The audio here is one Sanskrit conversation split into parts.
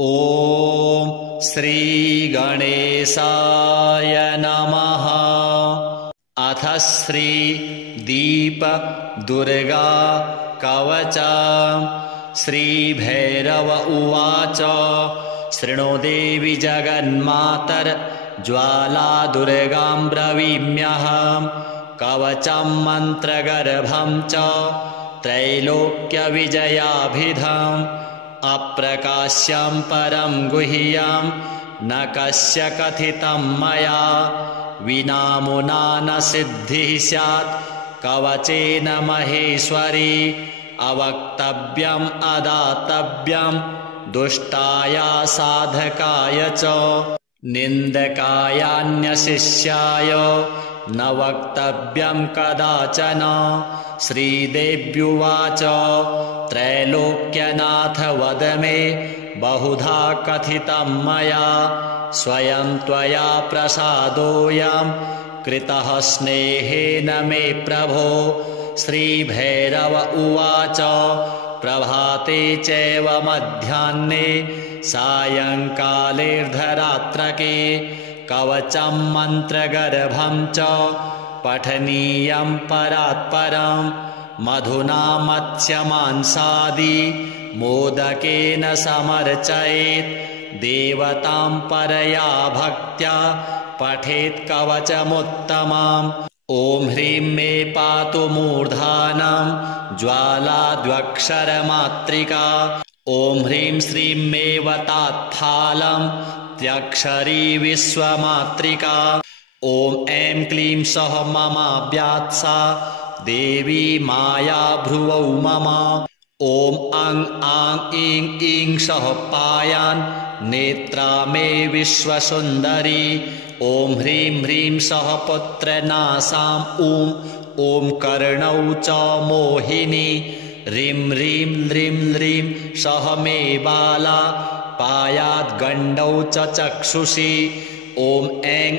ॐ श्रीगणेशाय नमः। अथ श्री दीप दुर्गा कवच। श्रीभैरव उवाच। शृणु देवि जगन्मातर्ज्वाला दुर्गां ब्रवीम्यहम्। कवचं मन्त्रगर्भं च त्रैलोक्यविजयाभिधम्। अप्रकाश्यं परं गुह्यं न कस्य कथितं मया। विनामुना न सिद्धिः स्यात् कवचेन महेश्वरी। अवक्तव्यम् अदातव्यं दुष्टाय साधकाय च। निन्दकायान्यशिष्याय न वक्तव्यं कदाचन। श्रीदेव्युवाच। त्रैलोक्यनाथ वद मे बहुधा कथितं मया। स्वयं त्वया प्रसादोऽयं कृतः स्नेहेन मे प्रभो। श्रीभैरव उवाच। प्रभाते चैव मध्याह्ने सायंकालेऽर्धरात्रके कवचं मन्त्रगर्भं च पठनीयं परात्परम्। मधुना मत्स्यमांसादि मोदकेन समर्चयेत्। देवतां परया भक्त्या पठेत् कवचमुत्तमम्। ॐ ह्रीं मे पातु मूर्धानं ज्वाला द्व्यक्षरमात्रिका। ॐ ह्रीं श्रीं मे वतात्फालं त्र्यक्षरी विश्वमात्रिका। ॐ ऐं क्लीं सः ममाव्यात्सा देवी माया भ्रुवौ मम। ॐ अं आं ईं ईं सः पायान् नेत्रा मे विश्वसुन्दरी। ॐ ह्रीं ह्रीं सः पुत्रनासां ॐ कर्णौ च मोहिनी। ह्रीं ह्रीं ह्रीं ह्रीं सः मे बाला पायात् गण्डौ च चक्षुषी। ॐ ऐं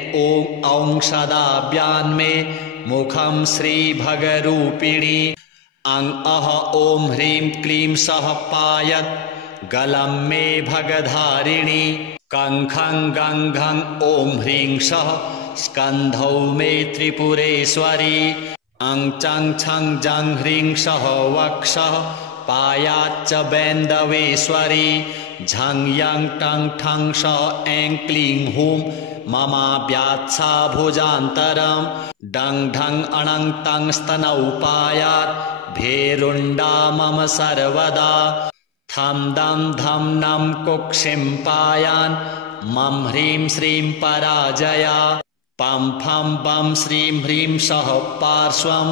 औं सदाभ्यान्मे मुखं श्रीभगरूपिणी। अं अः ॐ ह्रीं क्लीं सः पायत् गलं मे भगधारिणी। कङ्खं गङ्घं ॐ ह्रीं सः स्कन्धौ मे त्रिपुरेश्वरी। अं चं छं जं ह्रीं सः वक्षः पायाच्च बैन्दवेश्वरी। झं यं टं ठं सः ऐं क्लीं हूं ममाव्यात्सा भुजान्तरम्। डं ढं अणं तं स्तनौ पायात् भेरुण्डा मम सर्वदा। थं दं धं नं कुक्षिं पायान् मं ह्रीं श्रीं पराजया। पं फं पं श्रीं ह्रीं सः पार्श्वं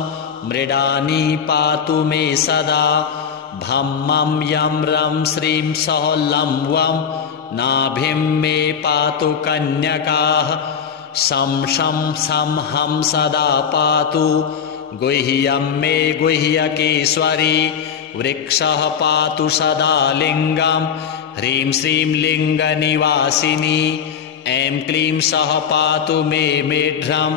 मृडानी पातु मे सदा। भं मं यं रं श्रीं सः लं वं नाभिं मे पातु कन्यकाः। शं शं सं हं सदा पातु गुह्यं मे गुह्यकेश्वरी। वृक्षः पातु सदा लिङ्गं ह्रीं श्रीं लिङ्गनिवासिनी। ऐं क्लीं सः पातु मे मेढ्रं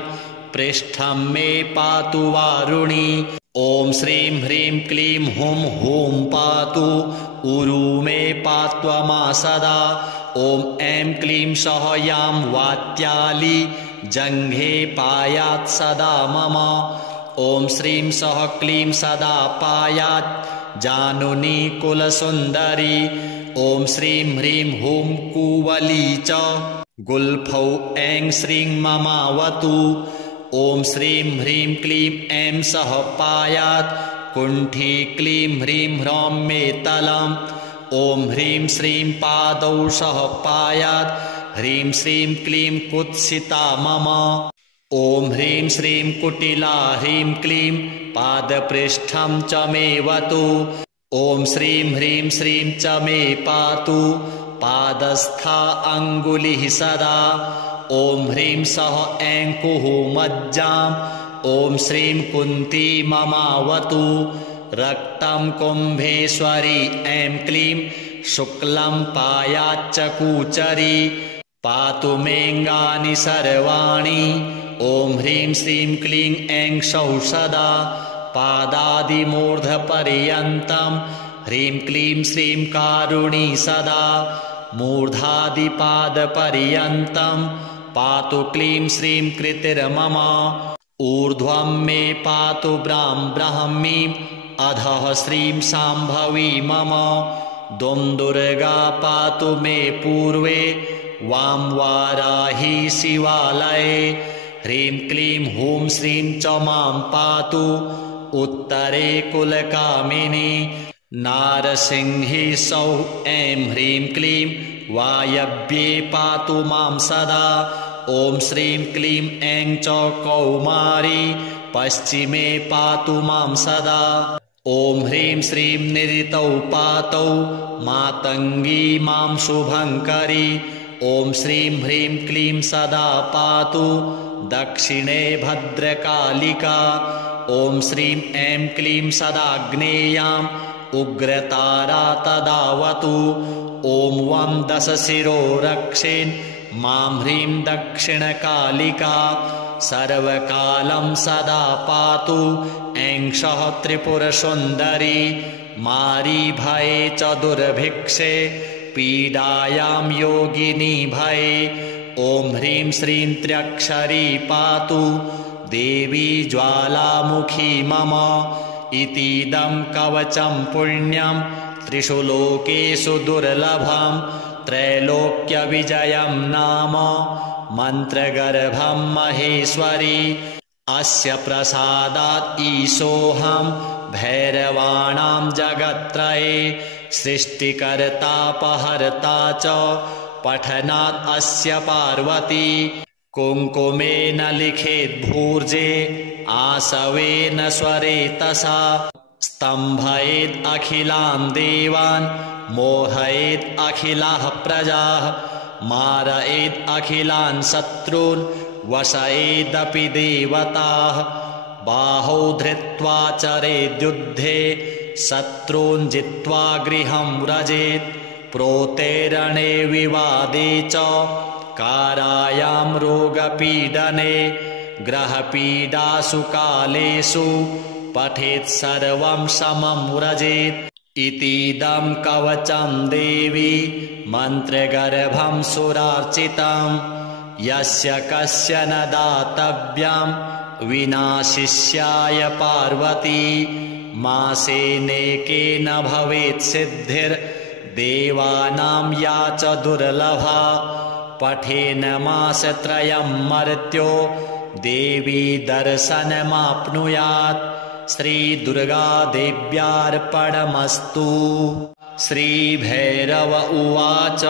पृष्ठं मे पातु वारुणी। ॐ श्रीं ह्रीं क्लीं हुं हूं पातु उरु मे पात्वमा सदा। ॐ ऐं क्लीं सः यां वात्याली जङ्घे पायात् सदा मम। ॐ श्रीं सः क्लीं सदा पायात् जानुनी कुलसुन्दरी। ॐ श्रीं ह्रीं हुं कुवली च गुल्फौ ऐं श्रीं ममावतु। ॐ श्रीं ह्रीं क्लीं ऐं सः पायात् कुण्ठी क्लीं ह्रीं ह्रौं मे तलम्। ॐ ह्रीं श्रीं पादौ सः पायात् ह्रीं श्रीं क्लीं कुत्सिता मम। ॐ ह्रीं श्रीं कुटिला ह्रीं क्लीं पादपृष्ठं च मे वतु। ॐ श्रीं ह्रीं श्रीं च मे पातु पादस्था अङ्गुलिः सदा। ॐ ह्रीं सः ऐं कुहुमज्जाम् ॐ श्रीं कुन्ती ममावतु। रक्तं कुम्भेश्वरी ऐं क्लीं शुक्लं पायाच्च कूचरी। पातु मेऽङ्गानि सर्वाणि। ॐ ह्रीं श्रीं क्लीं ऐं सौः सदा पादादिमूर्धपर्यन्तं। ह्रीं क्लीं श्रीं कारुणी सदा मूर्धादिपादपर्यन्तं पातु क्लीं श्रीं कृतिर्मम। ऊर्ध्वं मे पातु ब्राह्मीं अधः श्रीं शाम्भवी मम। दुर्गा पातु मे पूर्वे वां वाराही शिवालये। ह्रीं क्लीं हूं श्रीं च मां पातु उत्तरे कुलकामिनी। नारसिंही सौः ऐं ह्रीं क्लीं वायव्ये पातु मां सदा। ॐ श्रीं क्लीं ऐं च कौमारी पश्चिमे पातु मां सदा। ॐ ह्रीं श्रीं निरितौ पातौ मातङ्गी मां शुभङ्करी। ॐ श्रीं ह्रीं क्लीं सदा पातु दक्षिणे भद्रकालिका। ॐ श्रीं ऐं क्लीं सदाग्नेयाम् उग्रतारा तदावतु। ॐ वं दशशिरो रक्षेन् मां ह्रीं दक्षिणकालिका। सर्वकालं सदा पातु ऐं सः त्रिपुरसुन्दरी। मारी भये च दुर्भिक्षे पीडायां योगिनी भये। ॐ ह्रीं श्रीं त्र्यक्षरी पातु देवी ज्वालामुखी मम। इतीदं कवचं पुण्यं त्रिषु लोकेषु दुर्लभं। त्रैलोक्यविजयं नाम मन्त्रगर्भं महेश्वरी। अस्य प्रसादात् ईशोऽहं भैरवाणां जगत्त्रये सृष्टिकर्तापहर्ता च पठनात् अस्य पार्वती। कुङ्कुमेन लिखेद्भूर्जे आसवेन स्वरेतसा। स्तम्भयेत् अखिलान् देवान् मोहयेत् अखिलाः प्रजाः। मारयेत् अखिलान् शत्रून् वशयेदपि देवताः। बाहौ धृत्वा चरेद्युद्धे शत्रून् जित्वा गृहं व्रजेत्। प्रोतेरणे विवादे च कारायां रोगपीडने। ग्रहपीडासु कालेषु पठेत् सर्वं समं व्रजेत्। इतीदं कवचं देवी मन्त्रगर्भं सुरार्चितं। यस्य कस्य न दातव्यं विना शिष्याय पार्वती। मासेनेकेन भवेत् सिद्धिर्देवानां या च दुर्लभा। पठेन मासत्रयं मर्त्यो देवी दर्शनमाप्नुयात्। श्रीदुर्गादेव्यार्पणमस्तु। श्रीभैरव उवाच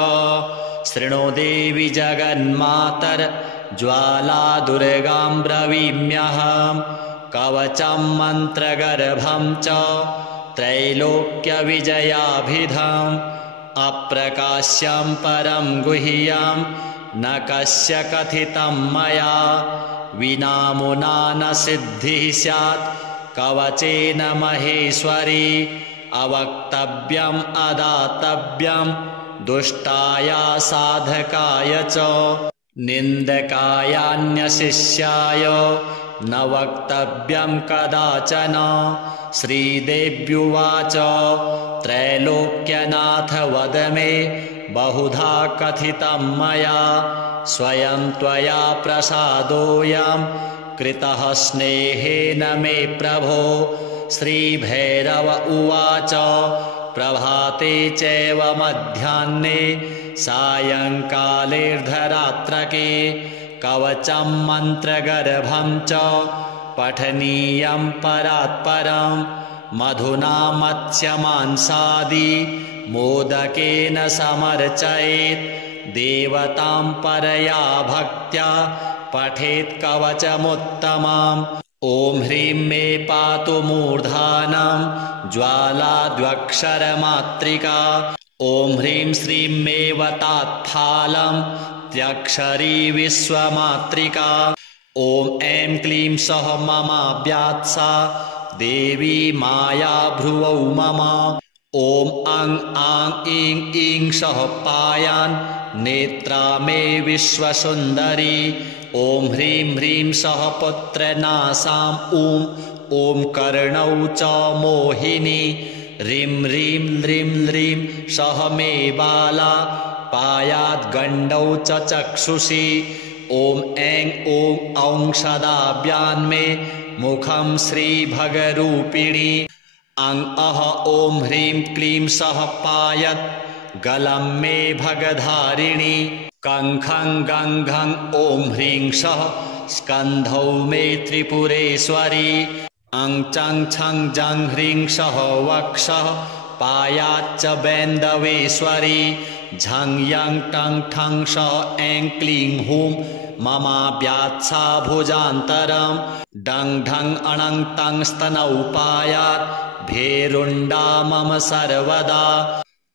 शृणु देवि जगन्मातर्ज्वाला दुर्गां ब्रवीम्यहं। कवचं मन्त्रगर्भं च त्रैलोक्यविजयाभिधम्। अप्रकाश्यं परं गुह्यं न कस्य कथितं मया। विनामुना न सिद्धिः स्यात् कवचेन महेश्वरी। अवक्तव्यम् अदातव्यं दुष्टाय साधकाय च। निन्दकायान्यशिष्याय न वक्तव्यं कदाचन। श्रीदेव्युवाच त्रैलोक्यनाथ वद मे बहुधा कथितं मया। स्वयं त्वया प्रसादोऽयं कृतः स्नेहेन मे प्रभो। श्रीभैरव उवाच प्रभाते चैव मध्याह्ने सायङ्कालेऽर्धरात्रके कवचं मन्त्रगर्भं च पठनीयं परात्परं। मधुना मत्स्यमांसादि मोदकेन समर्चयेत्। देवतां परया भक्त्या पठेत् कवचमुत्तमम्। ॐ ह्रीं मे पातु मूर्धानं ज्वाला द्व्यक्षरमात्रिका। ॐ ह्रीं श्रीं मे वतात्फालं त्र्यक्षरी विश्वमात्रिका। ॐ ऐं क्लीं सः ममाव्यात्सा देवी माया भ्रुवौ मम। ॐ अं आं ईं ईं सः पायान् नेत्रा मे विश्वसुन्दरी। ॐ ह्रीं ह्रीं सः पुत्रनासां ॐ कर्णौ च मोहिनी। ह्रीं ह्रीं ह्रीं ह्रीं सः मे बाला पायाद्गण्डौ च चक्षुषि ॐ ऐं ॐ सदाभ्यान्मे मुखं श्रीभगरूपिणी अं अह ॐ ह्रीं क्लीं सः पायत् गलं मे भगधारिणी कङ्खं गङ्घं ॐ ह्रीं सः स्कन्धौ मे त्रिपुरेश्वरी अं चं छं जं ह्रीं सः वक्षः पायाच्च बैन्दवेश्वरी झं यं टं ठं सः ऐं क्लीं हूं ममाभ्यात्सा भुजान्तरं डं ढं अणं तं स्तनौ पायात् भेरुण्डा मम सर्वदा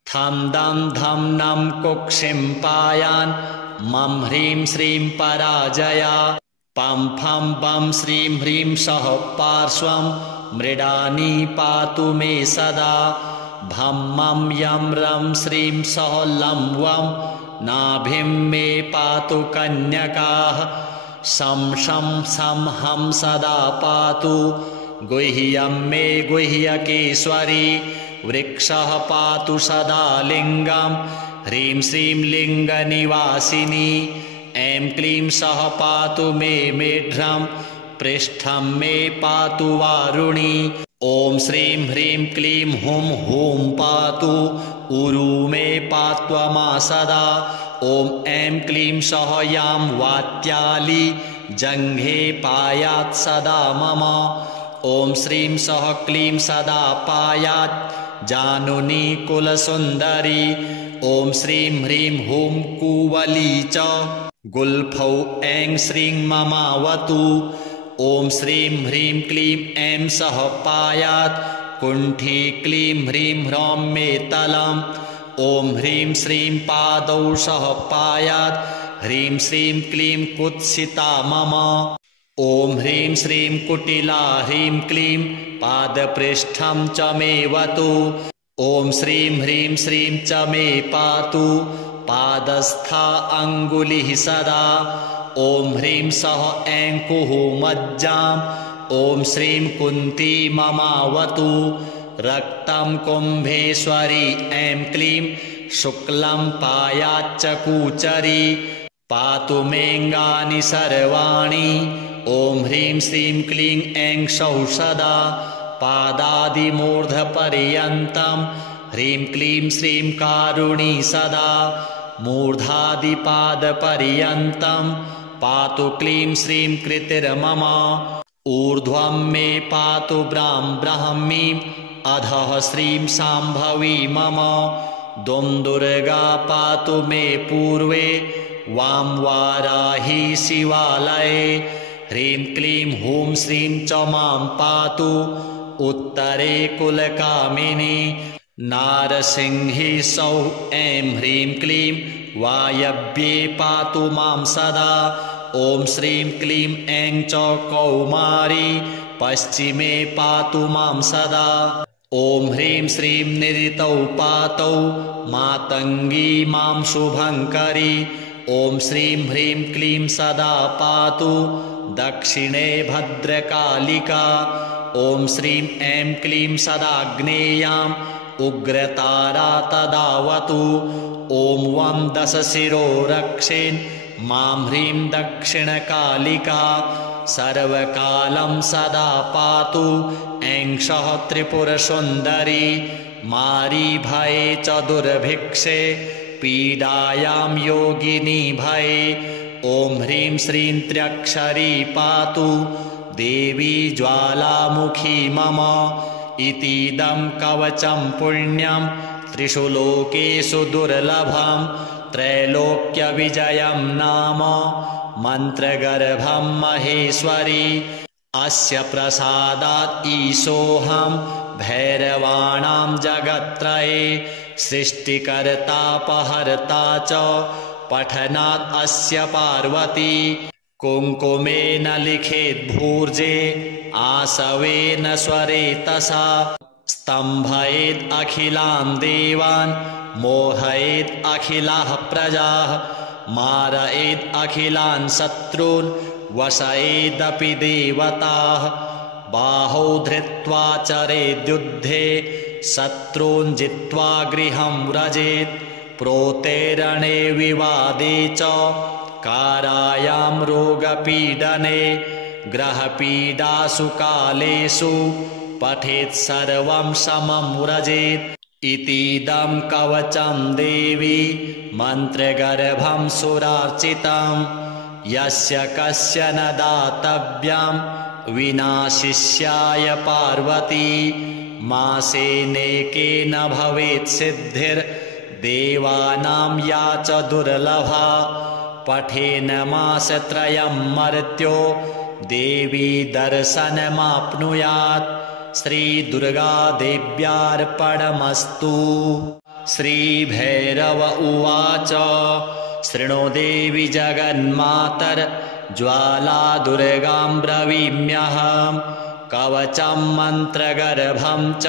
थं दं धं नं कुक्षिं पायान् मं ह्रीं श्रीं पराजया पं फं बं श्रीं ह्रीं सः पार्श्वं मृडानी पातु मे सदा भं मं यं रं श्रीं सः लं वं नाभिं मे पातु कन्यकाः शं शं सं हं सदा पातु गुह्यं मे गुह्यकेश्वरी वृक्षः पातु सदा लिङ्गं ह्रीं श्रीं लिङ्गनिवासिनी ऐं क्लीं सः पातु मे मेढ्रं पृष्ठं मे पातु वारुणी ॐ श्रीं ह्रीं क्लीं हुं हूं पातु उरु मे पात्वमा सदा ॐ ऐं क्लीं सः यां वात्याली जङ्घे पायात् सदा मम ॐ श्रीं सः क्लीं सदा पायात् जानुनी कुलसुन्दरी ॐ श्रीं ह्रीं हुं कुवली च गुल्फौ ऐं श्रीं ममावतु ॐ श्रीं ह्रीं क्लीं ऐं सः पायात् कुण्ठी क्लीं ह्रीं ह्रौं मे तलम् ॐ ह्रीं श्रीं पादौ सः पायात् ह्रीं श्रीं क्लीं कुत्सिता मम ॐ ह्रीं श्रीं कुटिला ह्रीं क्लीं पादपृष्ठं च मे वतु ॐ श्रीं ह्रीं श्रीं च मे पातु पादस्था अङ्गुलिः सदा ॐ ह्रीं सः ऐं कुहुमज्जाम् ॐ श्रीं कुन्ती ममावतु रक्तं कुम्भेश्वरी ऐं क्लीं शुक्लं पायाच्च कूचरी पातु मेऽङ्गानि सर्वाणि ॐ ह्रीं श्रीं क्लीं ऐं सौः सदा पादादिमूर्धपर्यन्तं ह्रीं क्लीं श्रीं कारुणी सदा मूर्धादिपादपर्यन्तं पातु क्लीं श्रीं कृतिर्मम ऊर्ध्वं मे पातु ब्राह्मीं अधः श्रीं शाम्भवी मम दुर्गा पातु मे पूर्वे वां वाराही शिवालये ह्रीं क्लीं हूं श्रीं च मां पातु उत्तरे कुलकामिनी नारसिंही सौः ऐं ह्रीं क्लीं वायव्ये पातु मां सदा ॐ श्रीं क्लीं ऐं च कौमारी पश्चिमे पातु मां सदा ॐ ह्रीं श्रीं निरितौ पातौ मातङ्गी मां शुभङ्करी ॐ श्रीं ह्रीं क्लीं सदा पातु दक्षिणे भद्रकालिका ॐ श्रीं ऐं क्लीं सदाग्नेयाम् उग्रतारा तदावतु ॐ वं दशशिरो रक्षेन् मां ह्रीं दक्षिणकालिका सर्वकालं सदा पातु ऐं सः त्रिपुरसुन्दरी मारीभये च दुर्भिक्षे पीडायां योगिनी भये ॐ ह्रीं श्रीं त्र्यक्षरी पातु देवी ज्वालामुखी मम इतीदं कवचं पुण्यं त्रिषु लोकेषु दुर्लभं त्रैलोक्यविजयं नाम मन्त्रगर्भं महेश्वरी अस्य प्रसादात् ईशोऽहं भैरवाणां जगत्त्रये सृष्टिकर्तापहर्ता च पठनात् अस्य पार्वती कुङ्कुमेन लिखेद्भूर्जे आसवेन स्वरेतसा स्तम्भयेद् अखिलान् देवान् मोहयेद् अखिलाः प्रजाः मारयेद् अखिलान् शत्रून् वशयेदपि देवताः बाहौ धृत्वा चरेद्युद्धे शत्रून् जित्वा गृहं व्रजेत् प्रोतेरणे विवादे च कारायां रोगपीडने ग्रहपीडासु कालेषु पठेत् सर्वं समं व्रजेत् इतीदं कवचं देवी मन्त्रगर्भं सुरार्चितं यस्य कस्य न दातव्यं विना शिष्याय पार्वती मासेनेकेन भवेत् सिद्धिर्देवानां या च दुर्लभा पठेन मासत्रयं मर्त्यो देवी दर्शनमाप्नुयात् श्रीदुर्गादेव्यार्पणमस्तु। श्रीभैरव उवाच शृणु देवि जगन्मातर्ज्वाला दुर्गां ब्रवीम्यहं कवचं मन्त्रगर्भं च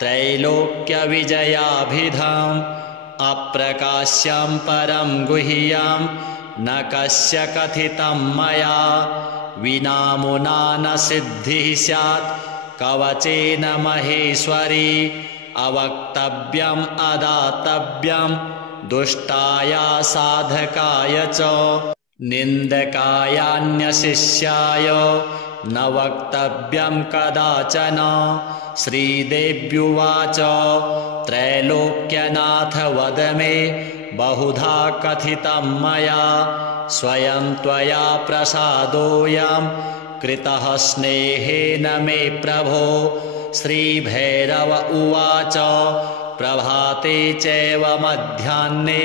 त्रैलोक्यविजयाभिधम् अप्रकाश्यं परं गुह्यं न कस्य कथितं मया विनामुना न सिद्धिः स्यात् कवचेन महेश्वरी अवक्तव्यम् अदातव्यं दुष्टाय साधकाय च निन्दकायान्यशिष्याय न वक्तव्यं कदाचन। श्रीदेव्युवाच त्रैलोक्यनाथ वद मे बहुधा कथितं मया स्वयं त्वया प्रसादोऽयं कृतः स्नेहेन मे प्रभो। श्रीभैरव उवाच प्रभाते चैव मध्याह्ने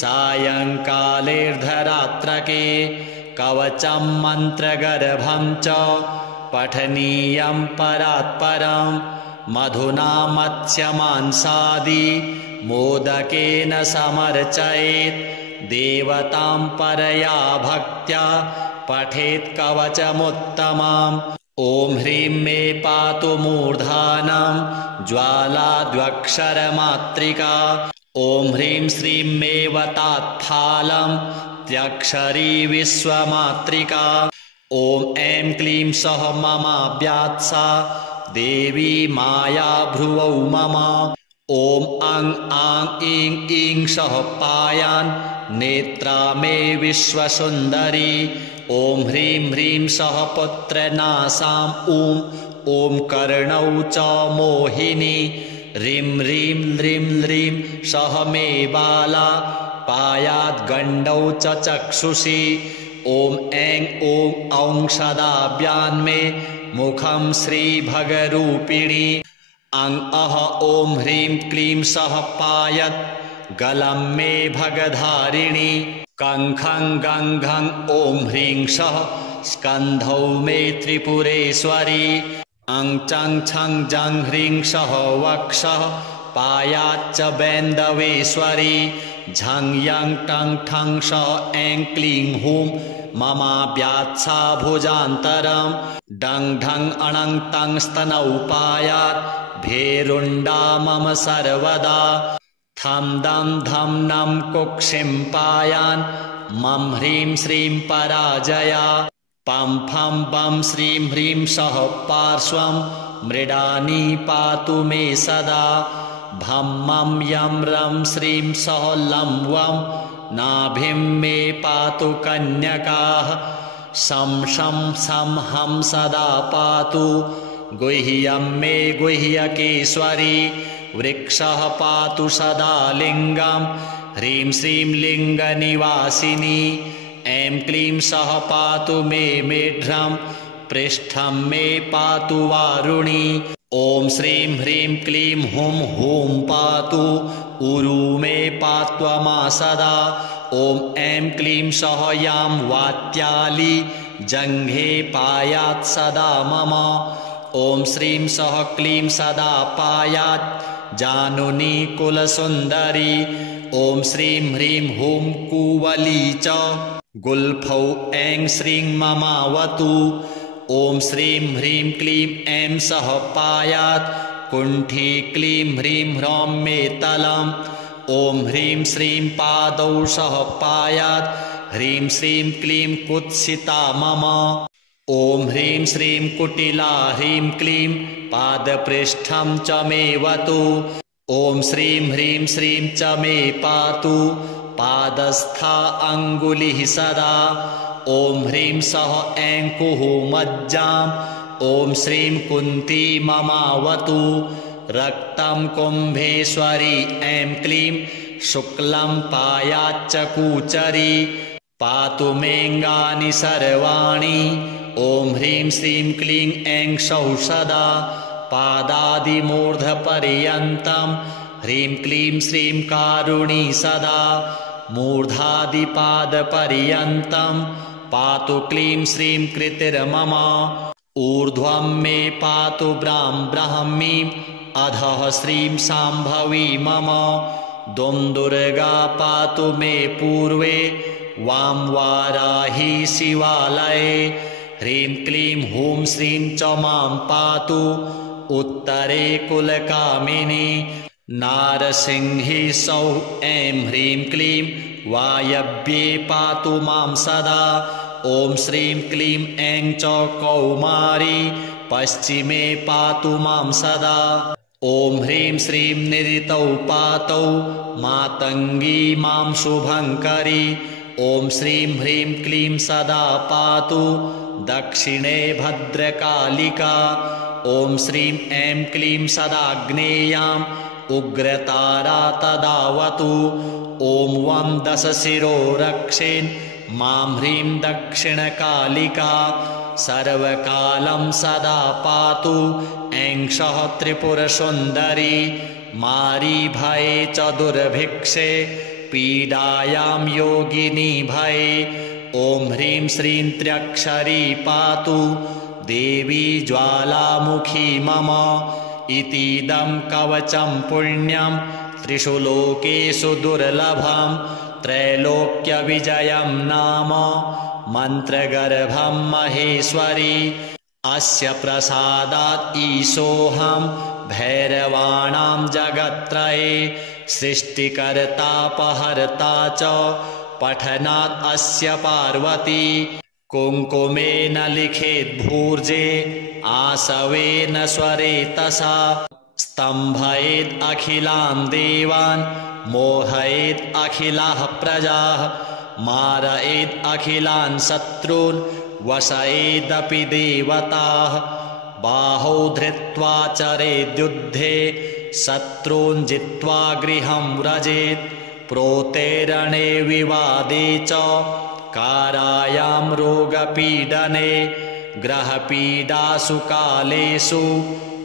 सायंकालेऽर्धरात्रके कवचं मन्त्रगर्भं च पठनीयं परात्परं मधुना मत्स्यमांसादि मोदकेन समर्चयेत् देवतां परया भक्त्या पठेत् कवचमुत्तमम्। ॐ ह्रीं मे पातु मूर्धानं ज्वाला द्व्यक्षरमात्रिका ॐ ह्रीं श्रीं मे वतात्फालं त्र्यक्षरी विश्वमात्रिका ॐ ऐं क्लीं सः ममाव्यात्सा देवी माया भ्रुवौ मम ॐ अं आं ईं ईं सः पायान् नेत्रा मे विश्वसुन्दरी ॐ ह्रीं ह्रीं सः पुत्रनासां ॐ कर्णौ च मोहिनी ह्रीं ह्रीं ह्रीं ह्रीं सः मे बाला पायात् गण्डौ च चक्षुषी ॐ ऐं ॐ सदाभ्यान्मे मुखं श्रीभगरूपिणी अं अह ॐ ह्रीं क्लीं सः पायत् गलं मे भगधारिणी कङ्खं गङ्घं ॐ ह्रीं सः स्कन्धौ मे त्रिपुरेश्वरी अं चं छं जं ह्रीं सः वक्षः पायाच्च बैन्दवेश्वरी झं यं टं ठं सः ऐं क्लीं हूं ममाव्यात्सा भुजान्तरं डं ढं अणं तं स्तनौ पायात् भेरुण्डा मम सर्वदा थं दं धं नं कुक्षिं पायान् मं ह्रीं श्रीं पराजया पं फं बं श्रीं ह्रीं सः पार्श्वं मृडानी पातु मे सदा भं मं यं रं श्रीं सः लं वं नाभिं मे पातु कन्यकाः शं शं सं हं सदा पातु गुह्यं मे गुह्यकेश्वरी वृक्षः पातु सदा लिङ्गं ह्रीं श्रीं लिङ्गनिवासिनी ऐं क्लीं सः पातु मे मेढ्रं पृष्ठं मे पातु वारुणी ॐ श्रीं ह्रीं क्लीं हुं हूं पातु उरु मे पात्वमा सदा ॐ ऐं क्लीं सः यां वात्याली जङ्घे पायात् सदा मम ॐ श्रीं सः क्लीं सदा पायात् जानुनी कुलसुन्दरी ॐ श्रीं ह्रीं हुं कुवली च गुल्फौ ऐं श्रीं ममावतु ॐ श्रीं ह्रीं क्लीं ऐं सः पायात् कुण्ठी क्लीं ह्रीं ह्रौं मे तलम् ॐ ह्रीं श्रीं पादौ सः पायात् ह्रीं श्रीं क्लीं कुत्सिता मम ॐ ह्रीं श्रीं कुटिला ह्रीं क्लीं पादपृष्ठं च मे वतु ॐ श्रीं ह्रीं श्रीं च मे पातु पादस्था अङ्गुलिः सदा। ॐ ह्रीं सः ऐं कुः मज्जाम्। ॐ श्रीं कुन्ती ममावतु। रक्तं कुम्भेश्वरी ऐं क्लीं शुक्लं पायाच्च कूचरी। पातु मेऽङ्गानि सर्वाणि। ॐ ह्रीं श्रीं क्लीं ऐं सौः सदा। पादादिमूर्धपर्यन्तं ह्रीं क्लीं श्रीं कारुणी सदा। मूर्धादिपादपर्यन्तं पातु क्लीं श्रीं कृतिर्मम। ऊर्ध्वं मे पातु ब्राह्मीं अधः श्रीं शाम्भवी मम। दुर्गा पातु मे पूर्वे वां वाराही शिवालये। ह्रीं क्लीं हूं श्रीं च मां पातु उत्तरे कुलकामिनी। नारसिंही सौः ऐं ह्रीं क्लीं वायव्ये पातु मां सदा। ॐ श्रीं क्लीं ऐं च कौमारी पश्चिमे पातु मां सदा। ॐ ह्रीं श्रीं निरितौ पातौ मातङ्गी मां शुभङ्करी। ॐ श्रीं ह्रीं क्लीं सदा पातु दक्षिणे भद्रकालिका। ॐ श्रीं ऐं क्लीं सदाग्नेयाम् उग्रतारा तदावतु। ॐ वं दशशिरो रक्षेन् मां ह्रीं दक्षिणकालिका। सर्वकालं सदा पातु ऐं सः त्रिपुरसुन्दरी। मारीभये च दुर्भिक्षे पीडायां योगिनी भये। ॐ ह्रीं श्रीं त्र्यक्षरी पातु देवी ज्वालामुखी मम। इतीदं कवचं पुण्यं त्रिषु लोकेषु दुर्लभं। त्रैलोक्यविजयं नाम मन्त्रगर्भं महेश्वरी। अस्य प्रसादात् ईशोऽहं भैरवाणां जगत्त्रये सृष्टिकर्तापहर्ता च पठनात् अस्य पार्वती। कुङ्कुमेन लिखेद्भूर्जे आसवेन स्वरेतसा। स्तम्भयेद् अखिलान् देवान् मोहयेद् अखिलाः प्रजाः। मारयेद् अखिलान् शत्रून् वशयेदपि देवताः। बाहौ धृत्वा चरेद्युद्धे शत्रून् जित्वा गृहं व्रजेत्। प्रोतेरणे विवादे च कारायां रोगपीडने। ग्रहपीडासु कालेषु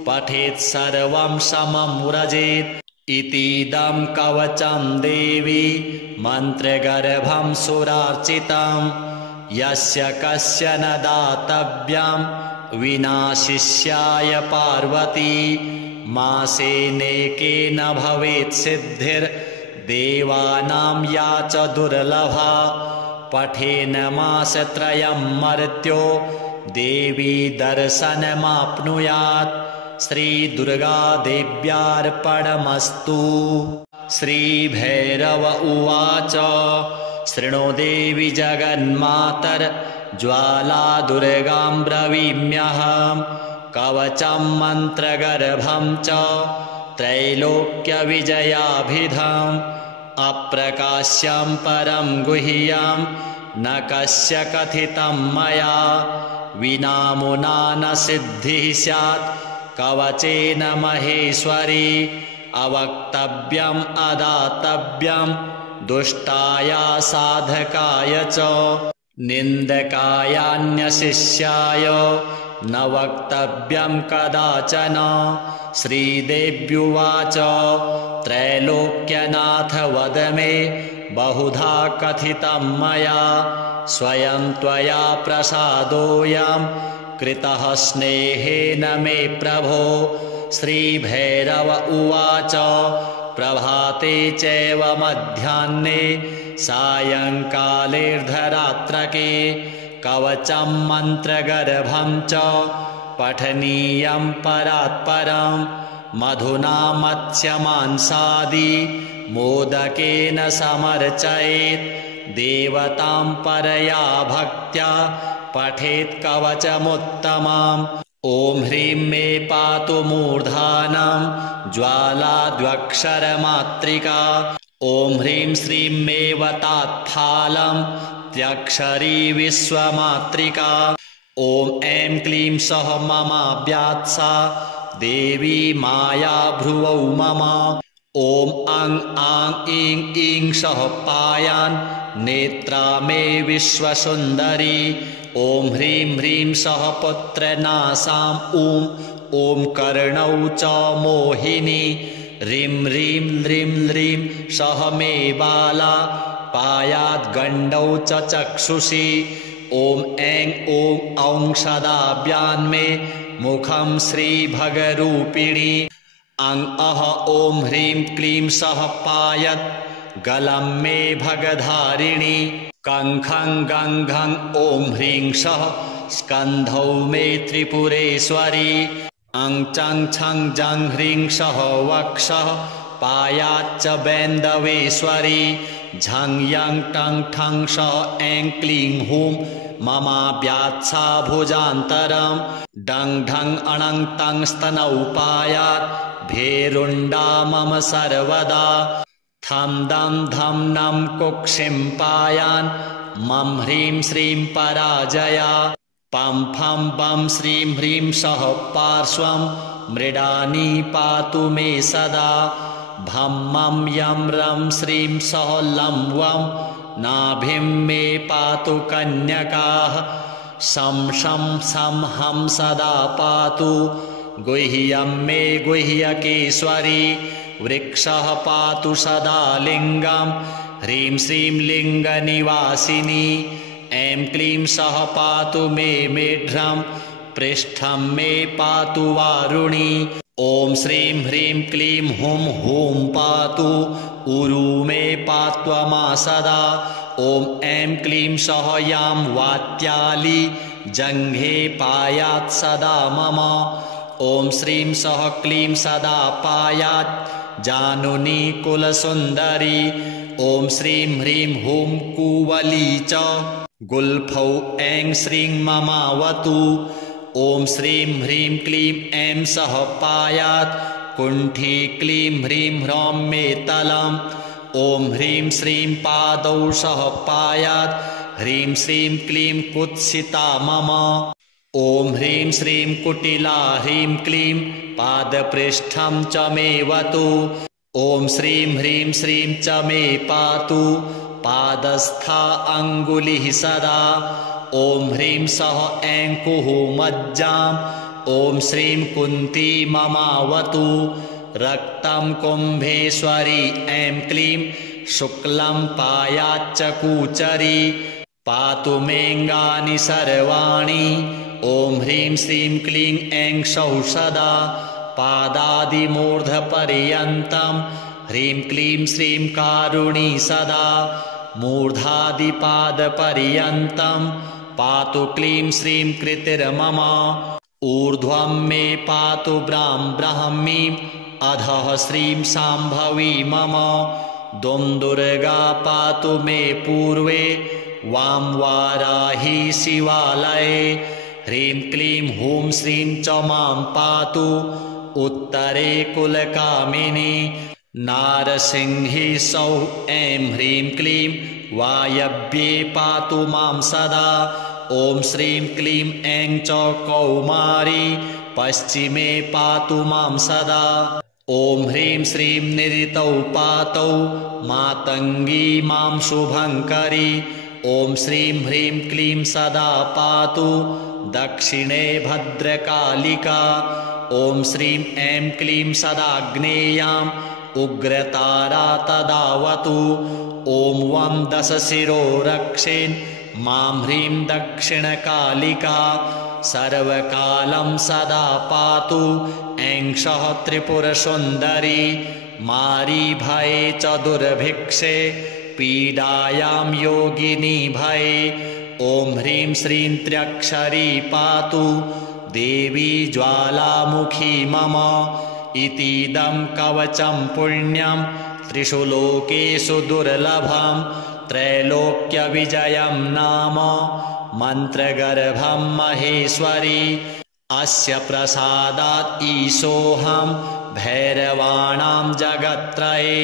पठेत् सर्वं समं व्रजेत्। इतीदं कवचं देवी मन्त्रगर्भं सुरार्चितं। यस्य कस्य न दातव्यं विना शिष्याय पार्वती। मासेनेकेन भवेत् सिद्धिर्देवानां या च दुर्लभा। पठेन मासत्रयं मर्त्यो देवी दर्शनमाप्नुयात्। श्रीदुर्गादेव्यार्पणमस्तु। श्रीभैरव उवाच शृणु देवि जगन्मातर्ज्वाला दुर्गां ब्रवीम्यहं। कवचं मन्त्रगर्भं च त्रैलोक्यविजयाभिधम्। अप्रकाश्यं परं गुह्यं न कस्य कथितं मया। विनामुना न सिद्धिः स्यात् कवचेन महेश्वरी। अवक्तव्यम् अदातव्यं दुष्टाय साधकाय च। निन्दकायान्यशिष्याय न वक्तव्यं कदाचन। श्रीदेव्युवाच त्रैलोक्यनाथ वद मे बहुधा कथितं मया। स्वयं त्वया प्रसादोऽयं कृतः स्नेहेन मे प्रभो। श्रीभैरव उवाच प्रभाते चैव मध्याह्ने सायङ्कालेऽर्धरात्रके कवचं मन्त्रगर्भं च पठनीयं परात्परं। मधुना मत्स्यमांसादि मोदकेन समर्चयेत्। देवतां परया भक्त्या पठेत् कवचमुत्तमम्। ॐ ह्रीं मे पातु मूर्धानं ज्वालाद्वक्षरमात्रिका ॐ ह्रीं श्रीं मेवतात्फालं त्र्यक्षरी विश्वमात्रिका ॐ ऐं क्लीं सः ममाव्यात्सा देवी माया भ्रुवौ मम ॐ अं आं ईं ईं सः पायान् नेत्रा मे विश्वसुन्दरी ॐ ह्रीं ह्रीं सः पुत्रनासां ॐ कर्णौ च मोहिनी ह्रीं ह्रीं ह्रीं ह्रीं सः मे बाला पायाद्गण्डौ च चक्षुषी ॐ ऐं ॐ सदाभ्यान्मे मुखं श्रीभगरूपिणी अं अह ॐ ह्रीं क्लीं सः पायत् गलं मे भगधारिणी कङ्खं गङ्घं ॐ ह्रीं सः स्कन्धौ मे त्रिपुरेश्वरी अं चं छं जं ह्रीं सः वक्षः पायाच्च बैन्दवेश्वरी झं यं टं ठं सः ऐं क्लीं हूं ममाव्यात्सा भुजान्तरं डं ढं अणं तं स्तनौ पायात् भेरुण्डा मम सर्वदा थं दं धं नं कुक्षिं पायान् मं ह्रीं श्रीं पराजया पं फं बं श्रीं ह्रीं सः पार्श्वं मृडानी पातु मे सदा भं मं यं रं श्रीं सः लं वं नाभिं मे पातु कन्यकाः शं शं सं हं सदा पातु गुह्यं मे गुह्यकेश्वरी वृक्षः पातु सदा लिङ्गं ह्रीं श्रीं लिङ्गनिवासिनी ऐं क्लीं सः पातु मे मेढ्रं पृष्ठं मे पातु वारुणी ॐ श्रीं ह्रीं क्लीं हुं हूं पातु उरु मे पात्वमा सदा ॐ ऐं क्लीं सः यां वात्याली जङ्घे पायात् सदा मम ॐ श्रीं सः क्लीं सदा पायात् जानुनी कुलसुन्दरी ॐ श्रीं ह्रीं हुं कुवली च गुल्फौ ऐं श्रीं ममावतु ॐ श्रीं ह्रीं क्लीं ऐं सः पायात् कुण्ठी क्लीं ह्रीं ह्रौं मे तलम् ॐ ह्रीं श्रीं पादौ सः पायात् ह्रीं श्रीं क्लीं कुत्सिता मम ॐ ह्रीं श्रीं कुटिला ह्रीं क्लीं पादपृष्ठं च मे वतु ॐ श्रीं ह्रीं श्रीं च मे पातु पादस्था अङ्गुलिः सदा ॐ ह्रीं सः ऐं कुः मज्जाम् ॐ श्रीं कुन्ती ममावतु रक्तं कुम्भेश्वरी ऐं क्लीं शुक्लं पायाच्च कूचरी पातु मेऽङ्गानि सर्वाणि ॐ ह्रीं श्रीं क्लीं ऐं सौः सदा पादादिमूर्धपर्यन्तं ह्रीं क्लीं श्रीं कारुणी सदा मूर्धादिपादपर्यन्तं पातु क्लीं श्रीं कृतिर्मम ऊर्ध्वं मे पातु ब्राह्मीं अधः श्रीं शाम्भवी मम दुर्गा पातु मे पूर्वे वां वाराही शिवालये ह्रीं क्लीं हूं श्रीं च मां पातु उत्तरे कुलकामिनी नारसिंही सौः ऐं ह्रीं क्लीं वायव्ये पातु मां सदा ॐ श्रीं क्लीं ऐं च कौमारी पश्चिमे पातु मां सदा ॐ ह्रीं श्रीं निरितौ पातौ मातङ्गी मां शुभङ्करी ॐ श्रीं ह्रीं क्लीं सदा पातु दक्षिणे भद्रकालिका ॐ श्रीं ऐं क्लीं सदाग्नेयाम् उग्रतारा तदावतु ॐ वं दशशिरो रक्षेन् मां ह्रीं दक्षिणकालिका सर्वकालं सदा पातु ऐं सः त्रिपुरसुन्दरी मारीभये च दुर्भिक्षे पीडायां योगिनी भये ॐ ह्रीं श्रीं त्र्यक्षरी पातु देवी ज्वालामुखी मम इतीदं कवचं पुण्यं त्रिषु लोकेषु दुर्लभं त्रैलोक्यविजयं नाम मन्त्रगर्भं महेश्वरी अस्य प्रसादात् ईशोऽहं भैरवाणां जगत्त्रये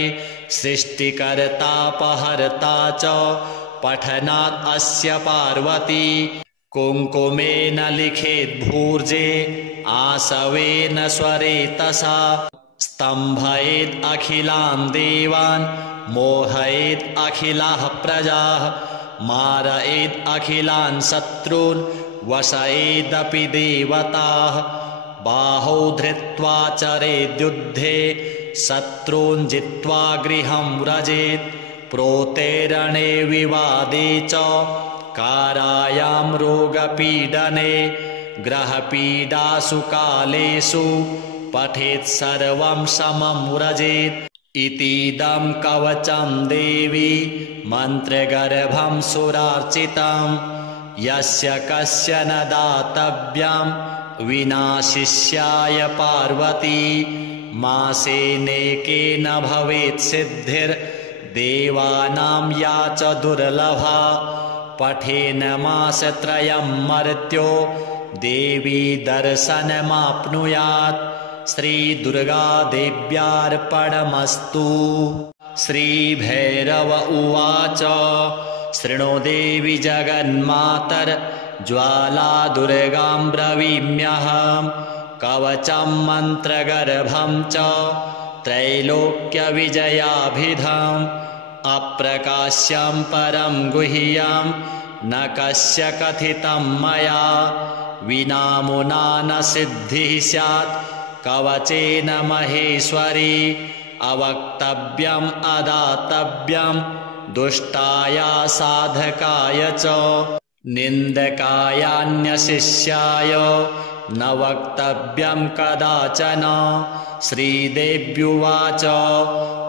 सृष्टिकर्तापहर्ता च पठनात् अस्य पार्वती कुङ्कुमेन लिखेद्भूर्जे आसवेन स्वरेतसा स्तम्भयेद् अखिलान् देवान् मोहयेद् अखिलाः प्रजाः मारयेद् अखिलान् शत्रून् वशयेदपि देवताः बाहौ धृत्वा चरेद्युद्धे शत्रून् जित्वा गृहं व्रजेत् प्रोतेरणे विवादे च कारायां रोगपीडने ग्रहपीडासु कालेषु पठेत् सर्वं समं व्रजेत् इतीदं कवचं देवी मन्त्रगर्भं सुरार्चितं यस्य कस्य न दातव्यं विना शिष्याय पार्वती मासेनेकेन भवेत् सिद्धिर्देवानां या च दुर्लभा पठेन मासत्रयं मर्त्यो देवी दर्शनमाप्नुयात् श्रीदुर्गादेव्यार्पणमस्तु। श्रीभैरव उवाच शृणु देवि जगन्मातर्ज्वाला दुर्गां ब्रवीम्यहं कवचं मन्त्रगर्भं च त्रैलोक्यविजयाभिधम् अप्रकाश्यं परं गुह्यं न कस्य कथितं मया विनामुना न सिद्धिः स्यात् कवचेन महेश्वरी अवक्तव्यम् अदातव्यं दुष्टाय साधकाय च निन्दकायान्यशिष्याय न वक्तव्यं कदाचन। श्रीदेव्युवाच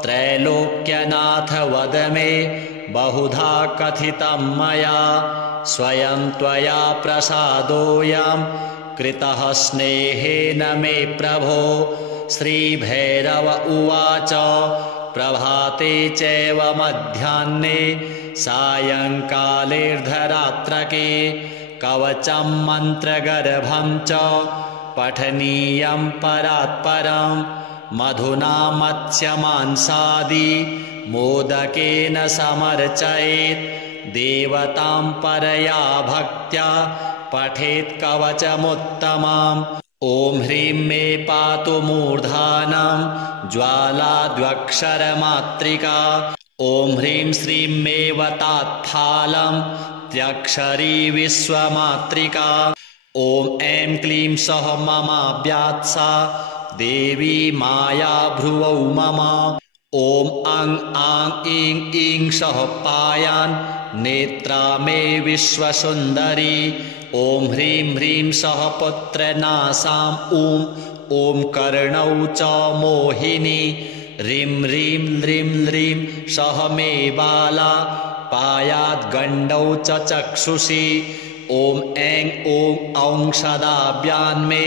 त्रैलोक्यनाथ वद मे बहुधा कथितं मया स्वयं त्वया प्रसादोऽयं कृतः स्नेहेन मे प्रभो। श्रीभैरव उवाच प्रभाते चैव मध्याह्ने सायंकालेऽर्धरात्रके कवचं मन्त्रगर्भं च पठनीयं परात्परं मधुना मत्स्यमांसादि मोदकेन समर्चयेत् देवतां परया भक्त्या पठेत् कवचमुत्तमम्। ॐ ह्रीं मे पातु मूर्धानं ज्वाला द्व्यक्षरमात्रिका ॐ ह्रीं श्रीं मे वतात्फालं त्र्यक्षरी विश्वमात्रिका ॐ ऐं क्लीं सः ममाव्यात्सा देवी माया भ्रुवौ मम ॐ अं आं ईं ईं सः पायान् नेत्रा मे विश्वसुन्दरी ॐ ह्रीं ह्रीं सः पुत्रनासां ॐ कर्णौ च मोहिनी ह्रीं ह्रीं ह्रीं ह्रीं सः मे बाला पायाद्गण्डौ च चक्षुषी ॐ ऐं औं सदाभ्यान्मे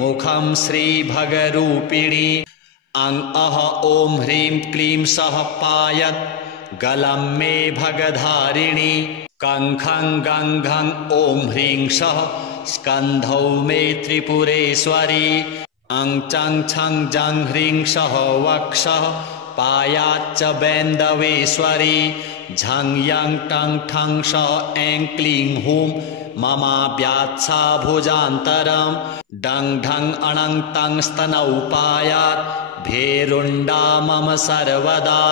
मुखं श्रीभगरूपिणी अं अह ॐ ह्रीं क्लीं सः पायत् गलं मे भगधारिणी कङ्खं गङ्घं ॐ ह्रीं सः स्कन्धौ मे त्रिपुरेश्वरी अं चं छं जं ह्रीं सः वक्षः पायाच्च बैन्दवेश्वरी झं यं टं ठं सः ऐं क्लीं हूं ममाव्यात्सा भुजान्तरं डं ढं अणं तं स्तनौ पायात् भेरुण्डा मम सर्वदा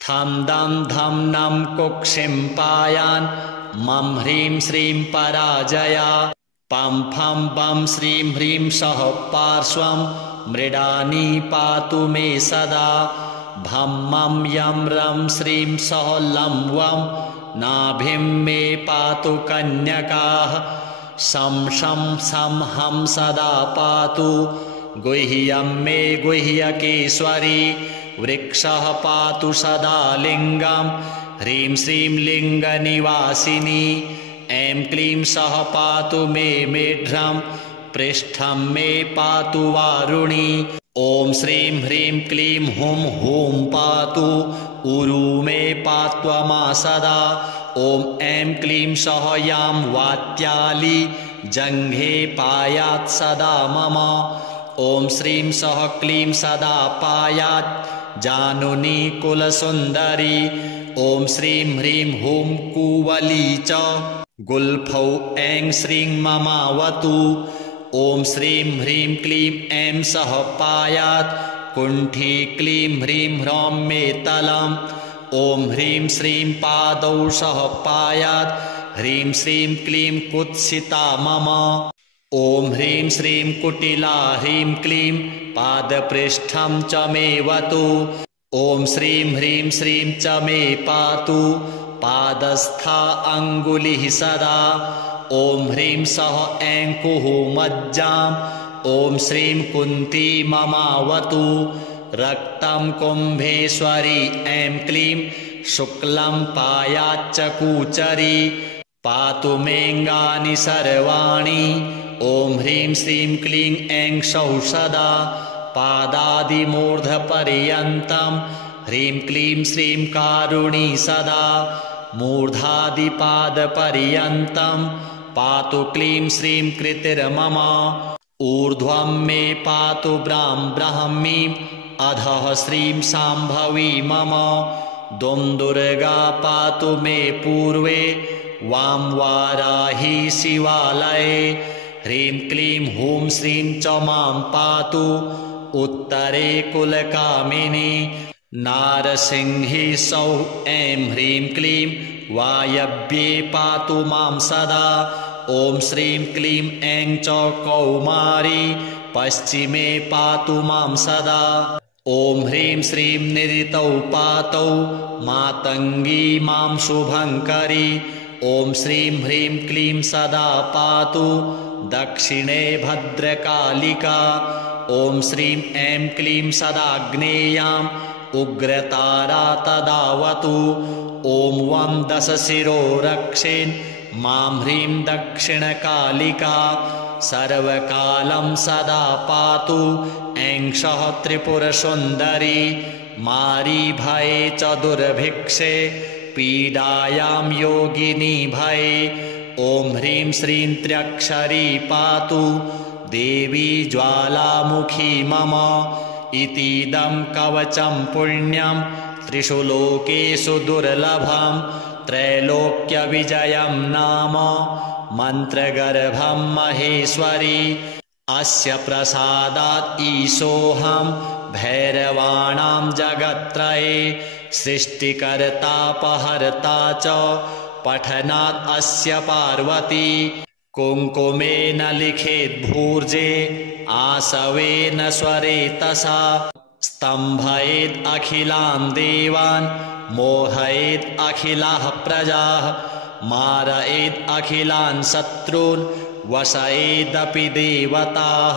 थं दं धं नं कुक्षिं पायान् मं ह्रीं श्रीं पराजया पं फं बं श्रीं ह्रीं सः पार्श्वं मृडानी पातु मे सदा भं मं यं रं श्रीं सः लं वं नाभिं मे पातु कन्यकाः शं शं सं हं सदा पातु गुह्यं मे गुह्यकेश्वरी वृक्षः पातु सदा लिङ्गं ह्रीं श्रीं लिङ्गनिवासिनी ऐं क्लीं सः पातु मे मेढ्रं पृष्ठं मे पातु वारुणी ॐ श्रीं ह्रीं क्लीं हूं पातु उरु मे पात्वमा सदा ॐ ऐं क्लीं सः यां वात्याली जङ्घे पायात् सदा मम ॐ श्रीं सः क्लीं सदा पायात् जानुनी कुलसुन्दरी। ॐ श्रीं ह्रीं हुं कुवली च गुल्फौ ऐं श्रीं ममावतु। ॐ श्रीं ह्रीं क्लीं ऐं सः पायात् कुण्ठी क्लीं ह्रीं ह्रौं मे तलम्। ॐ ह्रीं श्रीं पादौ सः पायात् ह्रीं श्रीं क्लीं कुत्सिता मम। ॐ ह्रीं श्रीं कुटिला ह्रीं क्लीं पादपृष्ठं च मेऽवतु। ॐ श्रीं ह्रीं श्रीं च मे पातु पादस्था अङ्गुलिः सदा। ॐ ह्रीं सः ऐं कुः मज्जाम्। ॐ श्रीं कुन्ती ममावतु। रक्तं कुम्भेश्वरी ऐं क्लीं शुक्लं पायाच्च कूचरी पातु मेऽङ्गानि सर्वाणि। ॐ ह्रीं श्रीं क्लीं ऐं सौः सदा पादादिमूर्धपर्यन्तं। ह्रीं क्लीं श्रीं कारुणी सदा मूर्धादिपादपर्यन्तं पातु क्लीं श्रीं कृतिर्मम। ऊर्ध्वं मे पातु ब्राह्मीं अधः श्रीं शाम्भवी मम। दुर्गा पातु मे पूर्वे वां वाराही शिवालये। ह्रीं क्लीं हूं श्रीं च मां पातु उत्तरे कुलकामिनी नारसिंही सौः ऐं ह्रीं क्लीं वायव्ये पातु मां सदा। ॐ श्रीं क्लीं ऐं च कौमारी पश्चिमे पातु मां सदा। ॐ ह्रीं श्रीं निरितौ पातौ मातङ्गी मां शुभङ्करी। ॐ श्रीं ह्रीं क्लीं सदा पातु दक्षिणे भद्रकालिका। ॐ श्रीं ऐं क्लीं सदाग्नेयाम् उग्रतारा तदावतु। ॐ वं दशशिरो रक्षेन् मां ह्रीं दक्षिणकालिका सर्वकालं सदा पातु ऐं सः त्रिपुरसुन्दरी। मारी भये च दुर्भिक्षे पीडायां योगिनी भये। ॐ ह्रीं श्रीं त्र्यक्षरी पातु देवी ज्वालामुखी मम। इतीदं कवचं पुण्यं त्रिषु लोकेषु दुर्लभं त्रैलोक्यविजयं नाम मन्त्रगर्भं महेश्वरी। अस्य प्रसादात् ईशोऽहं भैरवाणां जगत्त्रये सृष्टिकर्तापहर्ता च पठनात् अस्य पार्वती। कुङ्कुमेन लिखेद्भूर्जे आसवेन स्वरेतसा स्तम्भयेद् अखिलान् देवान् मोहयेद् अखिलाः प्रजाः मारयेद् अखिलान् शत्रून् वशयेदपि देवताः।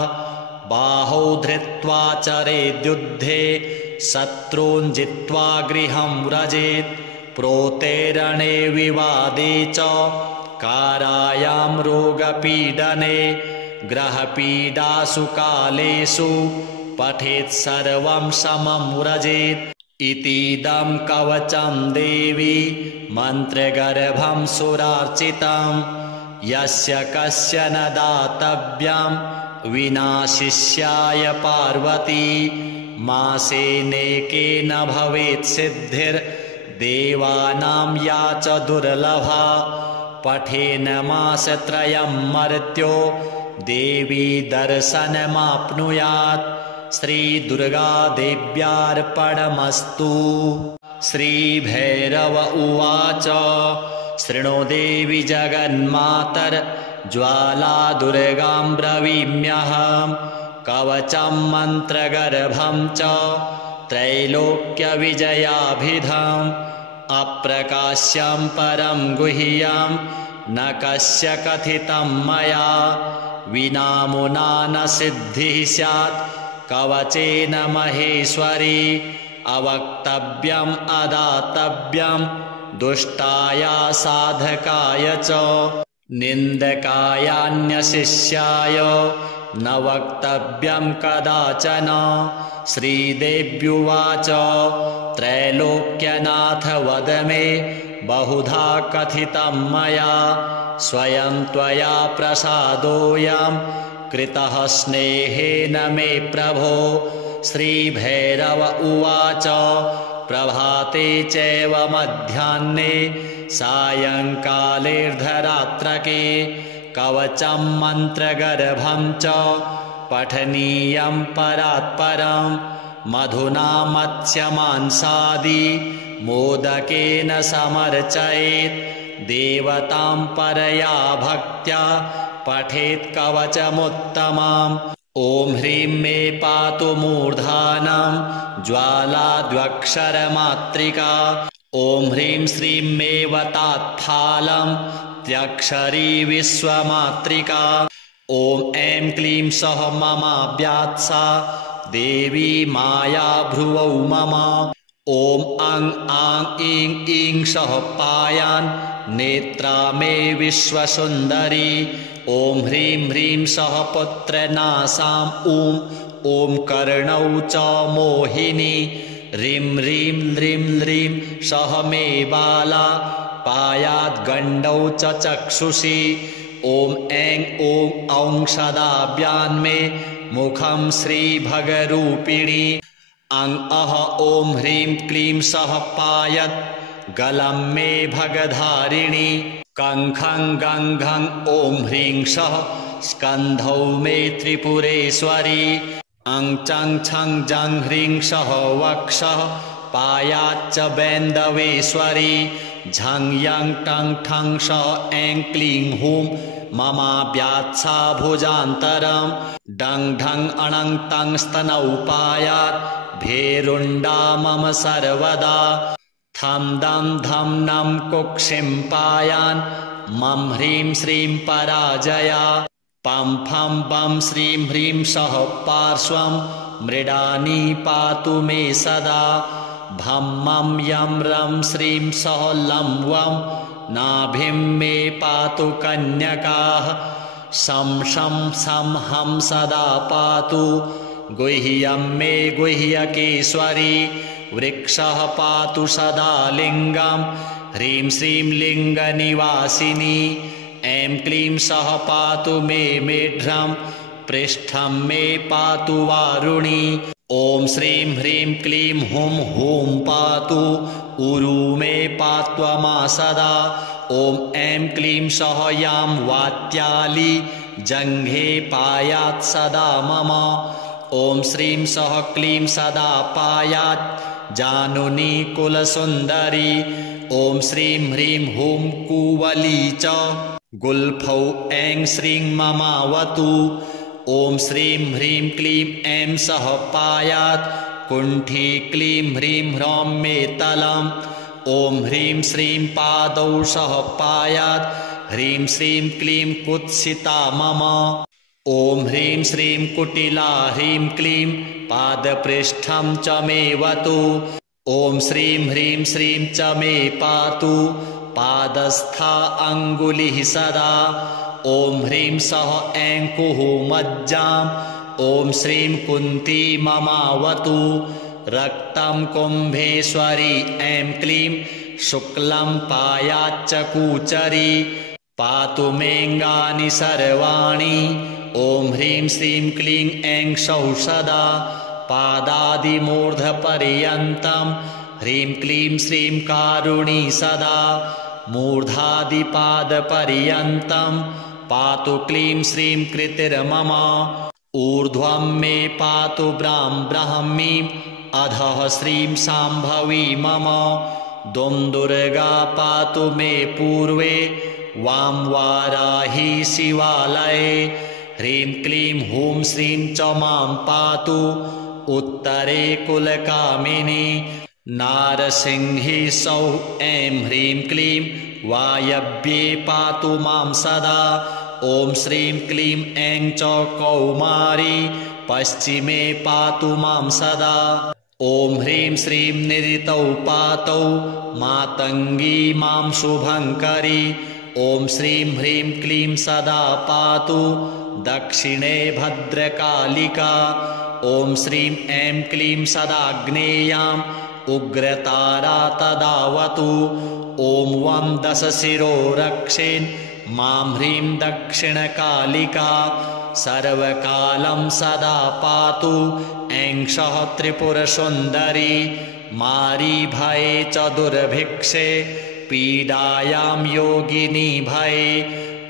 बाहौ धृत्वा चरेद्युद्धे शत्रून् जित्वा गृहं व्रजेत्। प्रोतेरणे विवादे च कारायां रोगपीडने ग्रहपीडासु कालेषु पठेत् सर्वं समं व्रजेत्। इतीदं कवचं देवी मन्त्रगर्भं सुरार्चितं यस्य कस्य न दातव्यं विना शिष्याय पार्वती। मासेनेकेन भवेत् सिद्धिर्देवानां या च दुर्लभा पठेन मासत्रयं मर्त्यो देवी दर्शनमाप्नुयात्। श्रीदुर्गादेव्यार्पणमस्तु। श्रीभैरव उवाच शृणु देवि जगन्मातर्ज्वाला दुर्गां ब्रवीम्यहं कवचं मन्त्रगर्भं च त्रैलोक्यविजयाभिधम् अप्रकाश्यं परं गुह्यं न कस्य कथितं मया विनामुना न सिद्धिः स्यात् कवचेन महेश्वरी। अवक्तव्यम् अदातव्यं दुष्टाय साधकाय च निन्दकायान्यशिष्याय न वक्तव्यं कदाचन। श्रीदेव्युवाच त्रैलोक्यनाथ वद मे बहुधा कथितं मया स्वयं त्वया प्रसादोऽयं कृतः स्नेहेन मे प्रभो। श्रीभैरव उवाच प्रभाते चैव मध्याह्ने सायङ्कालेऽर्धरात्रके कवचं मन्त्रगर्भं च पठनीयं परात्परं मधुना मत्स्यमांसादि मोदकेन समर्चयेत् देवतां परया भक्त्या पठेत् कवचमुत्तमम्। ॐ ह्रीं मे पातु मूर्धानं ज्वालाद्वक्षरमात्रिका। ॐ ह्रीं श्रीं मे वतात्फालं त्र्यक्षरी विश्वमात्रिका। ॐ ऐं क्लीं सौः ममाव्यात्सा देवी माया भ्रुवौ मम। ॐ अं आं ईं ईं सौः पायान् नेत्रा मे विश्वसुन्दरी। ॐ ह्रीं ह्रीं सौः पुत्रनासां ॐ कर्णौ च मोहिनी। ह्रीं ह्रीं ह्रीं ह्रीं सौः मे बाला पायाद्गण्डौ च चक्षुषी। ॐ ऐं ॐ सदाभ्यान्मे मुखं श्रीभगरूपिणी। अं अः ॐ ह्रीं क्लीं सौः पायत् गलं मे भगधारिणी। कं खं गं घं ॐ ह्रीं सौः स्कन्धौ मे त्रिपुरेश्वरी। अं चं छं जं ह्रीं सौः वक्षः पायाच्च बैन्दवेश्वरी। झं यं टं ठं सौः ऐं क्लीं हूं ममाव्यात्सा भुजान्तरम्। डं ढं अणं तं स्तनौ पायात् भेरुण्डा मम सर्वदा। थं दं धं नं कुक्षिं पायान् मं ह्रीं श्रीं पराजया। पं फं बं श्रीं ह्रीं सौः पार्श्वं मृडानी पातु मे सदा। भं मं यं रं श्रीं सौः लं वं नाभिं मे पातु कन्यकाः। शं शं सं हं सदा पातु गुह्यं मे गुह्यकेश्वरी। वृक्षः पातु सदा लिङ्गं ह्रीं श्रीं लिङ्गनिवासिनी। ऐं क्लीं सौः पातु मे मेढ्रं पृष्ठं मे पातु वारुणी। ॐ श्रीं ह्रीं क्लीं हूं पातु उरु मे पात्वमा सदा। ॐ ऐं क्लीं सौः यां वात्याली जङ्घे पायात् सदा मम। ॐ श्रीं सौः क्लीं सदा पायात् जानुनी कुलसुन्दरी। ॐ श्रीं ह्रीं हूं कुवली च गुल्फौ ऐं श्रीं ममावतु। ॐ श्रीं ह्रीं क्लीं ऐं सौः पायात् कुण्ठी क्लीं ह्रीं ह्रौं मे तलम्। ॐ ह्रीं श्रीं पादौ सौः पायात् ह्रीं श्रीं क्लीं कुत्सिता मम। ॐ ह्रीं श्रीं कुटिला ह्रीं क्लीं पादपृष्ठं च मे वतु। ॐ श्रीं ह्रीं श्रीं च मे पातु पादस्था अङ्गुलिः सदा। ॐ ह्रीं सौः ऐं कुहूमज्जाम् ॐ श्रीं कुन्ती ममावतु। रक्तं कुम्भेश्वरी ऐं क्लीं शुक्लं पायाच्च कूचरी। पातु मेऽङ्गानि सर्वाणि ॐ ह्रीं श्रीं क्लीं ऐं सौः सदा। पादादिमूर्धपर्यन्तं ह्रीं क्लीं श्रीं कारुणी सदा। मूर्धादिपादपर्यन्तं पातु क्लीं श्रीं कृतिर्मम। ऊर्ध्वं मे पातु ब्राह्मीं अधः श्रीं शाम्भवी मम। दुर्गा पातु मे पूर्वे वां वाराही शिवालये। ह्रीं क्लीं हूं श्रीं च मां पातु उत्तरे कुलकामिनी। नारसिंही सौः ऐं ह्रीं क्लीं वायव्ये पातु मां सदा। ॐ श्रीं क्लीं ऐं च कौमारी पश्चिमे पातु मां सदा। ॐ ह्रीं श्रीं निरितौ पातौ मातङ्गी मां शुभङ्करी। ॐ श्रीं ह्रीं क्लीं सदा पातु दक्षिणे भद्रकालिका। ॐ श्रीं ऐं क्लीं सदाग्नेयाम् उग्रतारा तदावतु। ॐ वं दशशिरो रक्षेन् मां ह्रीं दक्षिणकालिका। सर्वकालं सदा पातु ऐंषः त्रिपुरसुन्दरी मारी भये च दुर्भिक्षे पीडायां योगिनी भये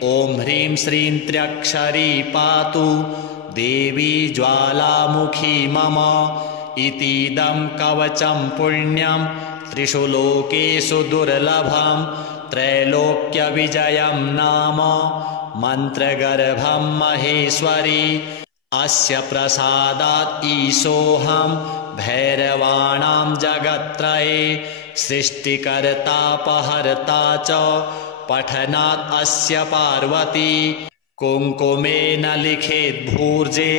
ॐ ह्रीं श्रीं त्र्यक्षरी पातु देवी ज्वालामुखी मम इतीदं कवचं पुण्यं त्रिषु लोकेषु दुर्लभं त्रैलोक्यविजयं नाम मन्त्रगर्भं महेश्वरी अस्य प्रसादात् ईशोऽहं भैरवाणां जगत्त्रये सृष्टिकर्तापहर्ता च पठनात् अस्य पार्वती कुङ्कुमेन लिखेद्भूर्जे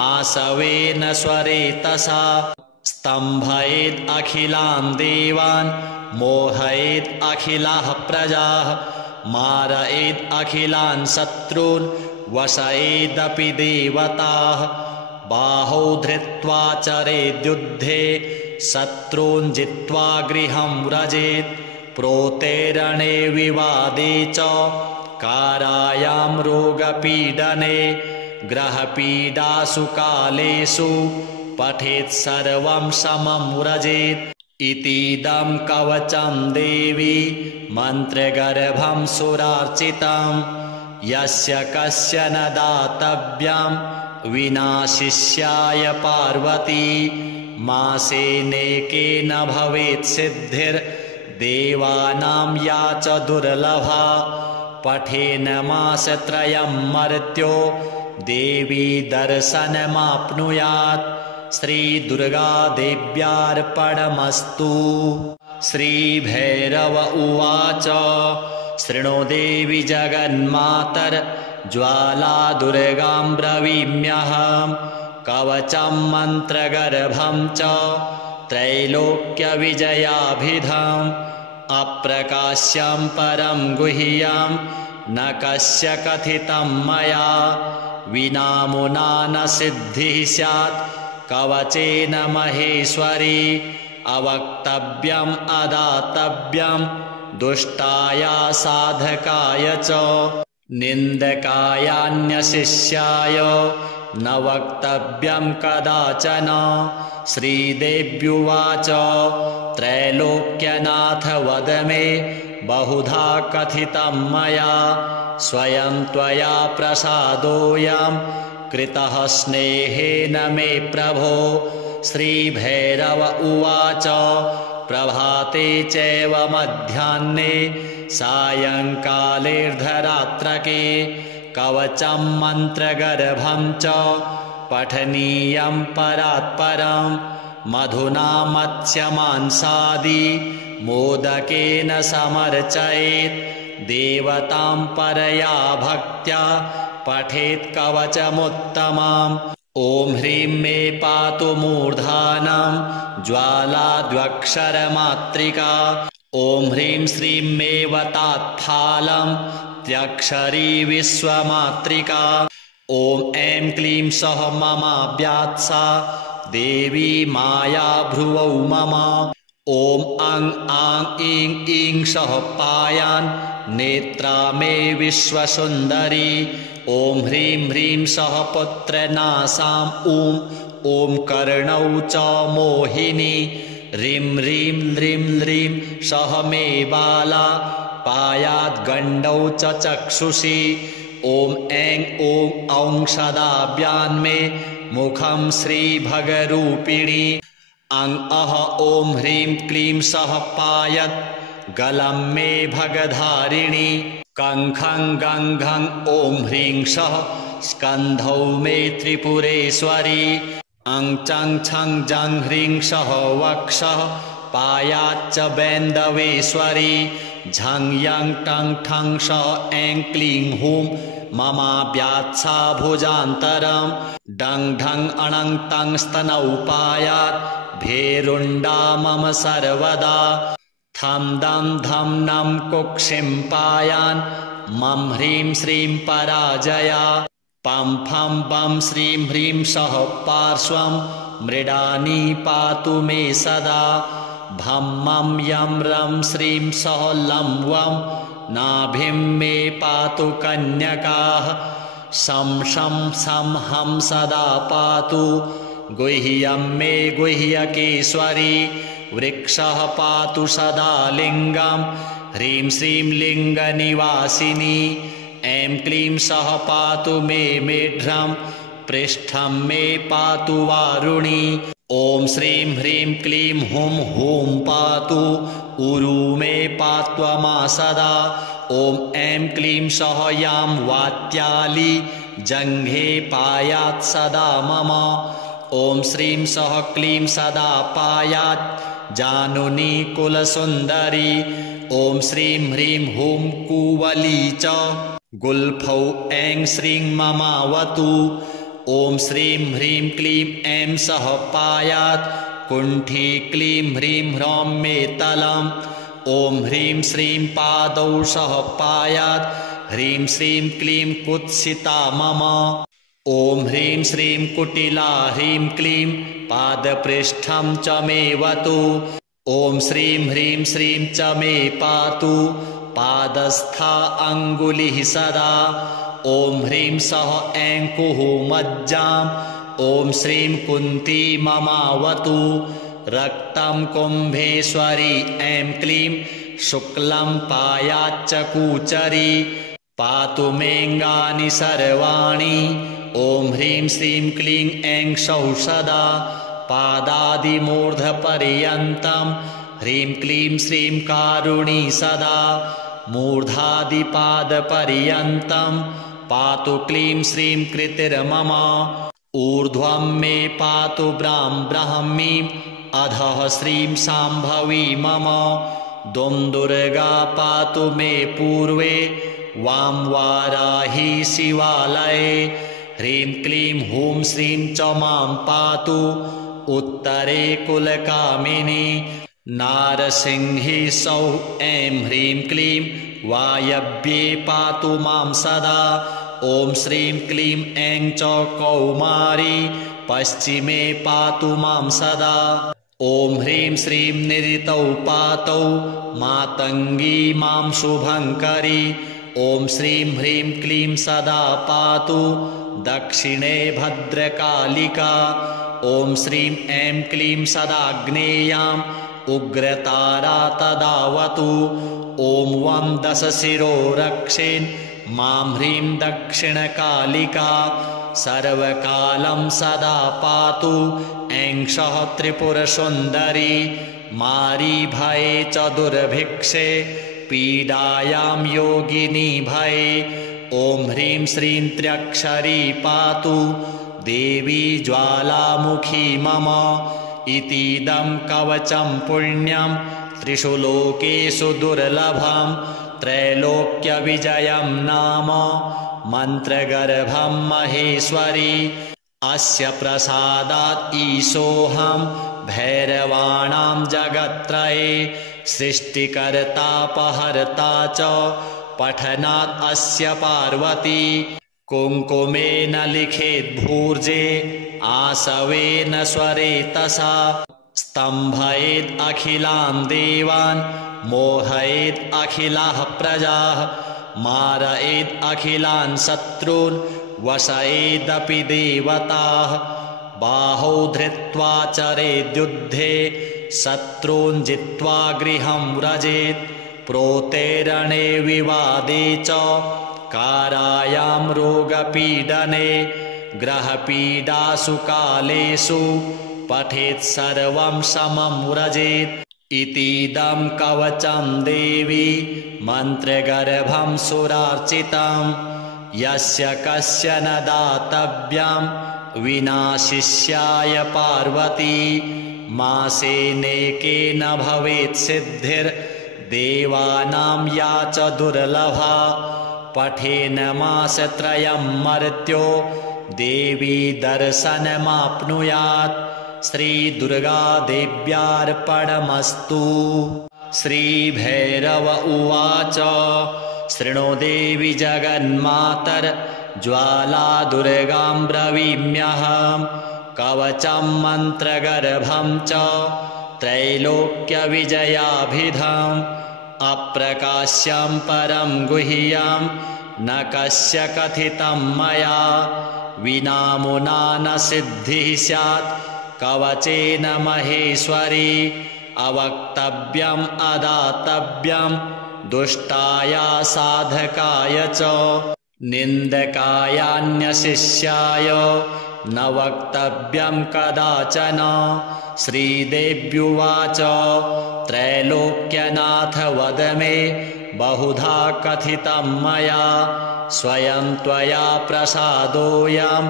आसवेन स्वरेतसा स्तम्भयेद् अखिलान् देवान् मोहयेद् अखिलाः प्रजाः मारयेद् अखिलान् शत्रून् वशयेदपि देवताः बाहौ धृत्वा चरेद्युद्धे शत्रून् जित्वा गृहं व्रजेत् प्रोतेरणे विवादे च कारायां रोगपीडने ग्रहपीडासु कालेषु पठेत् सर्वं समं व्रजेत् इतीदं कवचं देवी मन्त्रगर्भं सुरार्चितं यस्य कस्य न दातव्यं विना शिष्याय पार्वती मासेनेकेन भवेत् सिद्धिर्देवानां या च दुर्लभा पठेन मासत्रयं मर्त्यो देवी दर्शनमाप्नुयात् श्रीदुर्गादेव्यार्पणमस्तु। श्रीभैरव उवाच शृणु देवि जगन्मातर्ज्वाला दुर्गां ब्रवीम्यहं कवचं मन्त्रगर्भं च त्रैलोक्यविजयाभिधम् अप्रकाश्यं परं गुह्यं न कस्य कथितं मया विनामुना न सिद्धिः स्यात् कवचेन महेश्वरी अवक्तव्यम् अदातव्यं दुष्टाय साधकाय च निन्दकायान्यशिष्याय न वक्तव्यं कदाचन। श्रीदेव्युवाच त्रैलोक्यनाथ वद मे बहुधा कथितं मया स्वयं त्वया प्रसादोऽयं कृतः स्नेहेन मे प्रभो। श्रीभैरव उवाच प्रभाते चैव मध्याह्ने सायंकालेऽर्धरात्रके कवचं मन्त्रगर्भं च पठनीयं परात्परं मधुना मत्स्यमांसादि मोदकेन समर्चयेत् देवतां परया भक्त्या पठेत् कवचमुत्तमम्। ॐ ह्रीं मे पातु मूर्धानं ज्वाला द्व्यक्षरमात्रिका ॐ ह्रीं श्रीं मे वतात्फालं त्र्यक्षरी विश्वमात्रिका ॐ ऐं क्लीं सः ममाव्यात्सा देवी माया भ्रुवौ मम ॐ अं आं ईं ईं सः पायान् नेत्रा मे विश्वसुन्दरी ॐ ह्रीं ह्रीं सः पुत्रनासां ॐ कर्णौ च मोहिनी ह्रीं ह्रीं ह्रीं ह्रीं सः मे बाला पायात् गण्डौ च चक्षुषी ॐ ऐं औं सदाभ्यान्मे मुखं श्रीभगरूपिणी अं अह ॐ ह्रीं क्लीं सः पायत् गलं मे भगधारिणी कङ्खं गङ्घं ॐ ह्रीं सः स्कन्धौ मे त्रिपुरेश्वरी अं चं छं जं ह्रीं सः वक्षः पायाच्च बैन्दवेश्वरी झं यं टं ठं सः ऐं क्लीं हूं ममाव्यात्सा भुजान्तरं डं ढं अणं तं स्तनौ पायात् भेरुण्डा मम सर्वदा थं दं धं नं कुक्षिं पायान् मं ह्रीं श्रीं पराजया पं फं बं श्रीं ह्रीं सः पार्श्वं मृडानी पातु मे सदा भं मं यं रं श्रीं सः लं वं नाभिं मे पातु कन्यकाः शं शं सं हं सदा पातु गुह्यं मे गुह्यकेश्वरी वृक्षः पातु सदा लिङ्गं ह्रीं श्रीं लिङ्गनिवासिनी ऐं क्लीं सः पातु मे मेढ्रं पृष्ठं मे पातु वारुणी ॐ श्रीं ह्रीं क्लीं हुं हूं पातु उरु मे पात्वमा सदा ॐ ऐं क्लीं सः यां वात्याली जङ्घे पायात् सदा मम ॐ श्रीं सः क्लीं सदा पायात् जानुनी कुलसुन्दरी ॐ श्रीं ह्रीं हुं कुवली च गुल्फौ ऐं श्रीं ममावतु ॐ श्रीं ह्रीं क्लीं ऐं सः पायात् कुण्ठी क्लीं ह्रीं ह्रौं मे तलम् ॐ ह्रीं श्रीं पादौ सः पायात् ह्रीं श्रीं क्लीं कुत्सिता मम ॐ ह्रीं श्रीं कुटिला ह्रीं क्लीं पादपृष्ठं च मेवतु ॐ श्रीं ह्रीं श्रीं च मे पातु पादस्था अङ्गुलिः सदा ॐ ह्रीं सः ऐं कुः मज्जाम् ॐ श्रीं कुन्ती ममावतु रक्तं कुम्भेश्वरी ऐं क्लीं शुक्लं पायाच्च कूचरी पातु मेऽङ्गानि सर्वाणि ॐ ह्रीं श्रीं क्लीं ऐं सौः सदा पादादिमूर्धपर्यन्तं ह्रीं क्लीं श्रीं कारुणी सदा मूर्धादिपादपर्यन्तं पातु क्लीं श्रीं कृतिर्मम ऊर्ध्वं मे पातु ब्राह्मीं अधः श्रीं शाम्भवी मम दुर्गा पातु मे पूर्वे वां वाराही शिवालये ह्रीं क्लीं हूं श्रीं च मां पातु उत्तरे कुलकामिनी नारसिंही सौः ऐं ह्रीं क्लीं वायव्ये पातु मां सदा ॐ श्रीं क्लीं ऐं च कौमारी पश्चिमे पातु मां सदा ॐ ह्रीं श्रीं निरितौ पातौ मातङ्गी मां शुभङ्करी ॐ श्रीं ह्रीं क्लीं सदा पातु दक्षिणे भद्रकालिका ॐ श्रीं ऐं क्लीं सदाग्नेयाम् उग्रतारा तदावतु ॐ वं दशशिरो रक्षेन् मां ह्रीं दक्षिणकालिका सर्वकालं सदा पातु ऐं सः त्रिपुरसुन्दरी मारी भये च दुर्भिक्षे पीडायां योगिनी भये ॐ ह्रीं श्रीं त्र्यक्षरी पातु देवी ज्वालामुखी मम इतीदं कवचं पुण्यं त्रिषु लोकेषु दुर्लभं त्रैलोक्यविजयं नाम मन्त्रगर्भं महेश्वरी अस्य प्रसादात् ईशोऽहं भैरवाणां जगत्त्रये सृष्टिकर्तापहर्ता च पठनात् अस्य पार्वती कुङ्कुमेन लिखेद्भूर्जे आसवेन स्वरेतसा स्तम्भयेद् अखिलान् देवान् मोहयेद् अखिलाः प्रजाः मारयेद् अखिलान् शत्रून् वशयेदपि देवताः बाहौ धृत्वा चरेद्युद्धे शत्रून् जित्वा गृहं व्रजेत् प्रोते रणे विवादे च कारायां रोगपीडने ग्रहपीडासु कालेषु पठेत् सर्वं समं व्रजेत् इतीदं कवचं देवी मन्त्रगर्भं सुरार्चितं यस्य कस्य न दातव्यं विना शिष्याय पार्वती मासेनेकेन भवेत् सिद्धिर्देवानां या च दुर्लभा पठेन मासत्रयं मर्त्यो देवी दर्शनमाप्नुयात् श्रीदुर्गादेव्यार्पणमस्तु। श्रीभैरव उवाच शृणु देवि जगन्मातर्ज्वाला दुर्गां ब्रवीम्यहं कवचं मन्त्रगर्भं च त्रैलोक्यविजयाभिधम् अप्रकाश्यं परं गुह्यं न कस्य कथितं मया विनामुना न सिद्धिः स्यात् कवचेन महेश्वरी अवक्तव्यम् अदातव्यं दुष्टाय साधकाय च निन्दकायान्यशिष्याय न वक्तव्यं कदाचन। श्रीदेव्युवाच त्रैलोक्यनाथ वद मे बहुधा कथितं मया स्वयं त्वया प्रसादोऽयं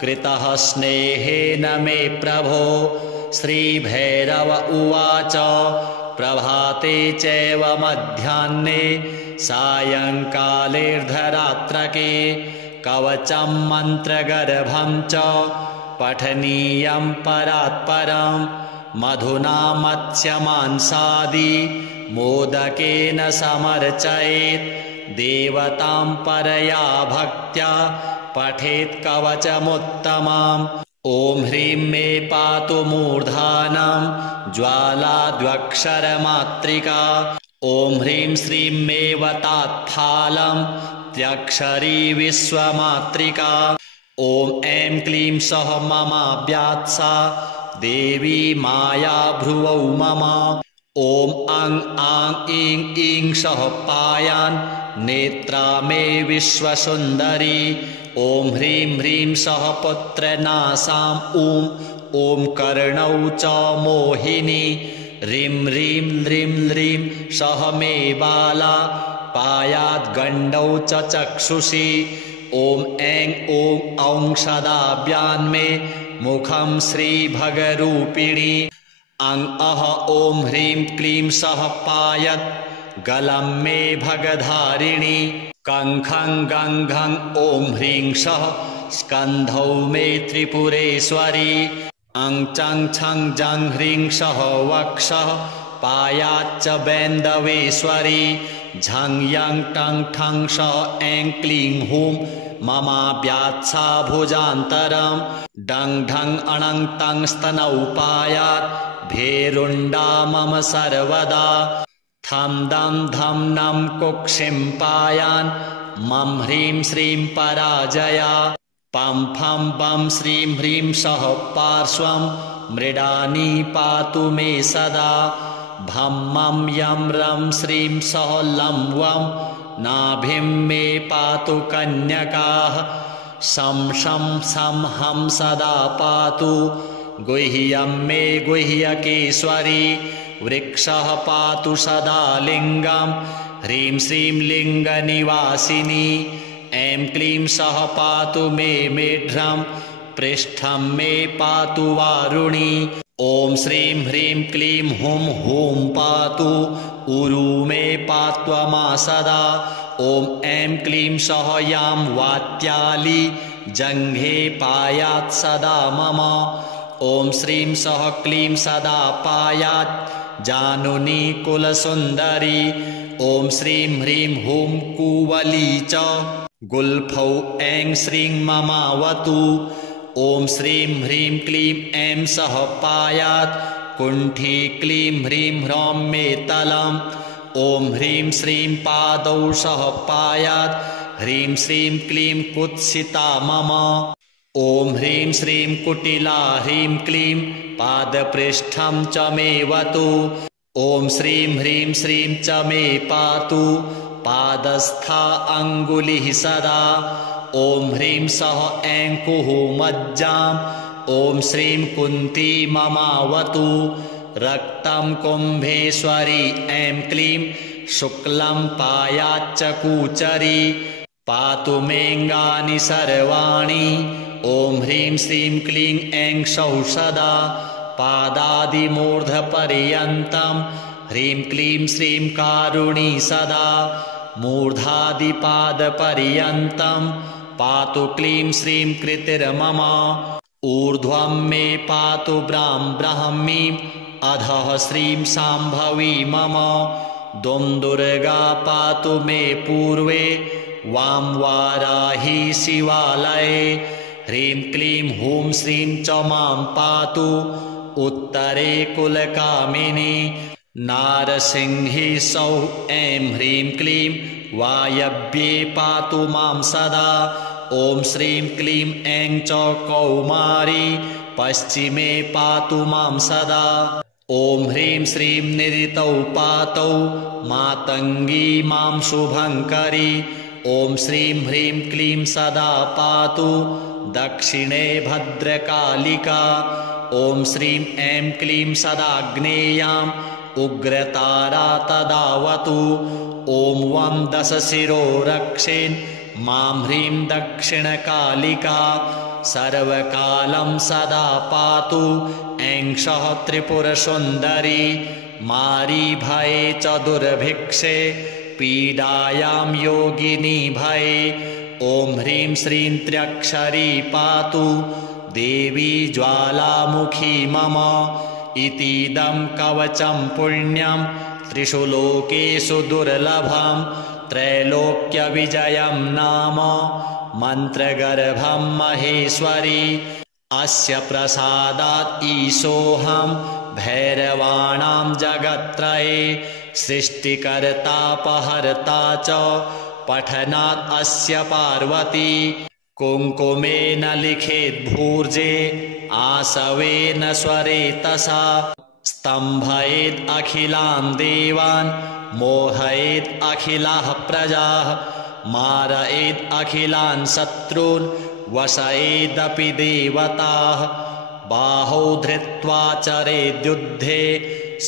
कृतः स्नेहेन मे प्रभो। श्रीभैरव उवाच प्रभाते चैव मध्याह्ने सायंकालेऽर्धरात्रके कवचं मन्त्रगर्भं च पठनीयं परात्परं मधुना मत्स्यमांसादि मोदकेन समर्चयेत् देवतां परया भक्त्या पठेत् कवचमुत्तमम्। ॐ ह्रीं मे पातु मूर्धानं ज्वालाद्वक्षरमात्रिका ॐ ह्रीं श्रीं मे वतात्फालं त्र्यक्षरी विश्वमात्रिका ॐ ऐं क्लीं सः ममाव्यात्सा देवी माया भ्रुवौ मम ॐ अं आं ईं ईं सः पायान् नेत्रा मे विश्वसुन्दरी ॐ ह्रीं ह्रीं सः पुत्रनासां ॐ कर्णौ च मोहिनी ह्रीं ह्रीं ह्रीं ह्रीं सः मे बाला पायात् गण्डौ च चक्षुषी ॐ ऐं औं सदाभ्यान्मे मुखं श्रीभगरूपिणी अं अह ॐ ह्रीं क्लीं सः पायत् गलं मे भगधारिणी कङ्खं गङ्घं ॐ ह्रीं सः स्कन्धौ मे त्रिपुरेश्वरी अं चं छं जं ह्रीं सः वक्षः पायाच्च बैन्दवेश्वरी झं यं टं ठं सः ऐं क्लीं हूं ममाव्यात्सा भुजान्तरं डं ढं अणं तं स्तनौ पायात् भेरुण्डा मम सर्वदा थं दं धं नं कुक्षिं पायान् मं ह्रीं श्रीं पराजया पं फं बं श्रीं ह्रीं सः पार्श्वं मृडानी पातु मे सदा भं मं यं रं श्रीं सः लं वं नाभिं मे पातु कन्यकाः शं शं सं हं सदा पातु गुह्यं मे गुह्यकेश्वरी वृक्षः पातु सदा लिङ्गं ह्रीं श्रीं लिङ्गनिवासिनी ऐं क्लीं सः पातु मे मेढ्रं पृष्ठं मे पातु वारुणी ॐ श्रीं ह्रीं क्लीं हुं हूं पातु उरु मे पात्वमा सदा ॐ ऐं क्लीं सः यां वात्याली जङ्घे पायात् सदा मम ॐ श्रीं सः क्लीं सदा पायात् जानुनी कुलसुन्दरी ॐ श्रीं ह्रीं हुं कुवली च गुल्फौ ऐं श्रीं ममावतु ॐ श्रीं ह्रीं क्लीं ऐं सः पायात् कुण्ठी क्लीं ह्रीं ह्रौं मे तलम् ॐ ह्रीं श्रीं पादौ सः पायात् ह्रीं श्रीं क्लीं कुत्सिता मम ॐ ह्रीं श्रीं कुटिला ह्रीं क्लीं पादपृष्ठं च मे वतु ॐ श्रीं ह्रीं श्रीं च मे पातु पादस्था अङ्गुलिः सदा ॐ ह्रीं सः ऐं कुहुमज्जाम् ॐ श्रीं कुन्ती ममावतु रक्तं कुम्भेश्वरी ऐं क्लीं शुक्लं पायाच्च कूचरी पातु मेऽङ्गानि सर्वाणि ॐ ह्रीं श्रीं क्लीं ऐं सौः सदा पादादिमूर्धपर्यन्तं ह्रीं क्लीं श्रीं कारुणी सदा मूर्धादिपादपर्यन्तं पातु क्लीं श्रीं कृतिर्मम ऊर्ध्वं मे पातु ब्राह्मीं अधः श्रीं शाम्भवी मम दुर्गा पातु मे पूर्वे वां वाराही शिवालये ह्रीं क्लीं हूं श्रीं च मां पातु उत्तरे कुलकामिनी नारसिंही सौः ऐं ह्रीं क्लीं वायव्ये पातु मां सदा। ॐ श्रीं क्लीं ऐं च कौमारी पश्चिमे पातु मां सदा। ॐ ह्रीं श्रीं निरितौ पातौ मातङ्गी मां शुभङ्करी। ॐ श्रीं ह्रीं क्लीं सदा पातु दक्षिणे भद्रकालिका। ॐ श्रीं ऐं क्लीं सदाग्नेयाम् उग्रतारा तदावतु। ॐ वं दशशिरो रक्षेन् मां ह्रीं दक्षिणकालिका। सर्वकालं सदा पातु ऐं सः त्रिपुरसुन्दरी। मारीभये च दुर्भिक्षे पीडायां योगिनी भये। ॐ ह्रीं श्रीं त्र्यक्षरी पातु देवी ज्वालामुखी मम। इतीदं कवचं पुण्यं त्रिषु लोकेषु दुर्लभं त्रैलोक्यविजयं नाम मन्त्रगर्भं महेश्वरी। अस्य प्रसादात् ईशोऽहं भैरवाणां जगत्त्रये सृष्टिकर्तापहर्ता च पठनात् अस्य पार्वती। कुङ्कुमेन लिखेद्भूर्जे आसवेन स्वरेतसा। स्तम्भयेद् अखिलान् देवान् मोहयेद् अखिलाः प्रजाः। मारयेद् अखिलान् शत्रून् वशयेदपि देवताः। बाहौ धृत्वा चरेद्युद्धे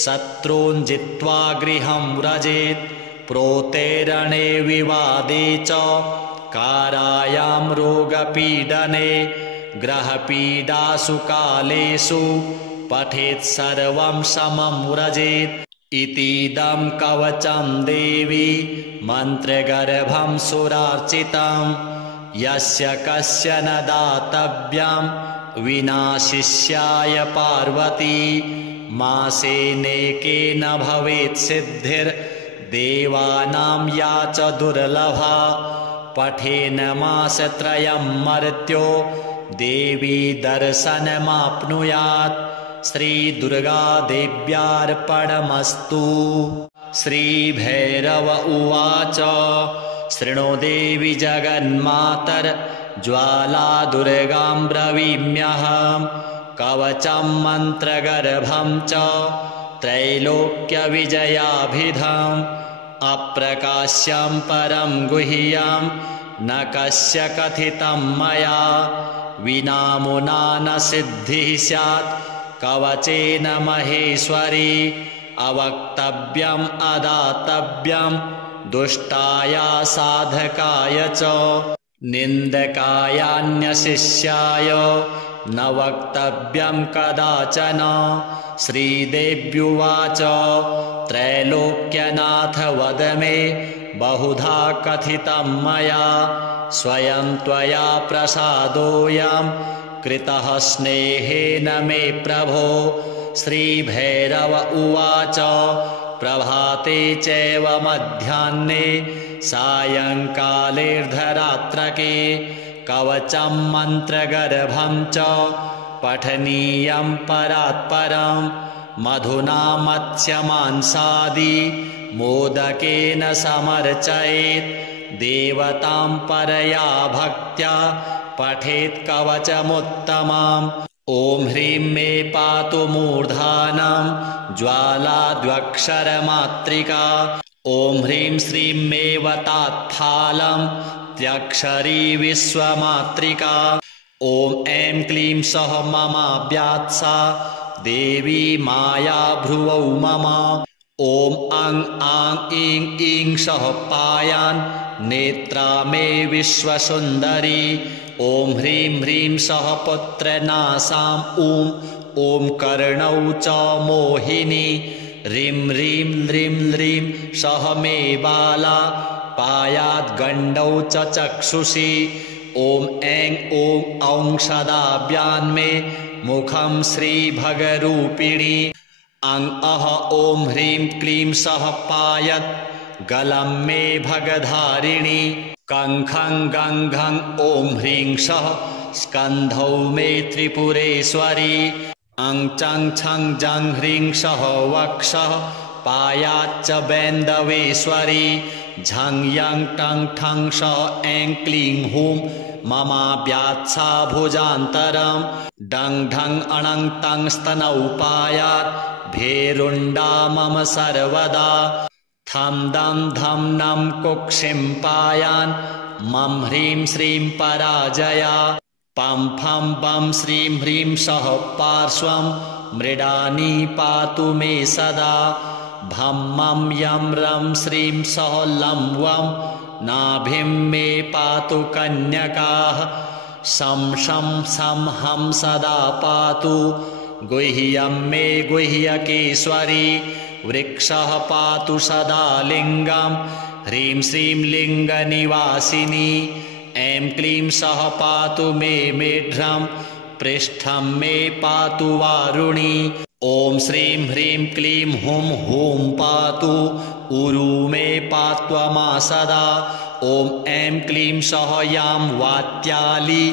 शत्रून् जित्वा गृहं व्रजेत्। प्रोतेरणे विवादे च कारायां रोगपीडने ग्रहपीडासु कालेषु पठेत् सर्वं समं व्रजेत्। इतीदं कवचं देवी मन्त्रगर्भं सुरार्चितं यस्य कस्य न दातव्यं विना शिष्याय पार्वती। मासेनेकेन भवेत् सिद्धिर्देवानां या च दुर्लभा। पठेन मासत्रयं मर्त्यो देवी दर्शनमाप्नुयात्। श्रीदुर्गादेव्यार्पणमस्तु। श्रीभैरव उवाच शृणु देवि जगन्मातर्ज्वाला दुर्गां ब्रवीम्यहं। कवचं मन्त्रगर्भं च त्रैलोक्यविजयाभिधम्। अप्रकाश्यं परं गुह्यं न कस्य कथितं मया। विनामुना न सिद्धिः स्यात् कवचेन महेश्वरी। अवक्तव्यम् अदातव्यं दुष्टाय साधकाय च निन्दकायान्यशिष्याय न वक्तव्यं कदाचन। श्रीदेव्युवाच त्रैलोक्यनाथ वद मे बहुधा कथितं मया। स्वयं त्वया प्रसादोऽयं कृतः स्नेहेन मे प्रभो। श्रीभैरव उवाच प्रभाते चैव मध्याह्ने सायंकालेऽर्धरात्रके कवचं मन्त्रगर्भं च पठनीयं परात्परं। मधुना मत्स्यमांसादि मोदकेन समर्चयेत्। देवतां परया भक्त्या पठेत् कवचमुत्तमम्। ॐ ह्रीं मे पातु मूर्धानं ज्वाला द्व्यक्षरमात्रिका। ॐ ह्रीं श्रीं मे वतात्फालं त्र्यक्षरी विश्वमात्रिका। ॐ ऐं क्लीं सः ममाव्यात्सा देवी माया भ्रुवौ मम। ॐ अं आं ईं ईं सः पायान् नेत्रा मे विश्वसुन्दरी। ॐ ह्रीं ह्रीं सः पुत्रनासां ॐ कर्णौ च मोहिनी। ह्रीं ह्रीं ह्रीं ह्रीं सः मे बाला पायाद् गण्डौ च चक्षुषी। ॐ ऐं औं सदाभ्यान्मे मुखं श्रीभगरूपिणी। अं अह ॐ ह्रीं क्लीं सः पायत् गलं मे भगधारिणी। कङ्खं गङ्घं ॐ ह्रीं सः स्कन्धौ मे त्रिपुरेश्वरी। अं चं छं जं ह्रीं सः वक्षः पायाच्च बैन्दवेश्वरी झं यं टं ठं श ऐं क्लीं हूं ममाव्यात्सा भुजान्तरं डं ढं अणं तं स्तनौ पायात् भेरुण्डा मम सर्वदा थं दं धं नं कुक्षिं पायान् मं ह्रीं श्रीं पराजया पं फं बं श्रीं ह्रीं सः पार्श्वं मृडानी पातु मे सदा भं मं यं रं श्रीं सः लं वं नाभिं मे पातु कन्यकाः शं शं सं हं सदा पातु गुह्यं मे गुह्यकेश्वरी वृक्षः पातु सदा लिङ्गं ह्रीं श्रीं लिङ्गनिवासिनी ऐं क्लीं सः पातु मे मेढ्रं पृष्ठं मे पातु वारुणी ॐ श्रीं ह्रीं क्लीं हुं हूं पातु उरु मे पात्वमा सदा ॐ ऐं क्लीं सः यां वात्याली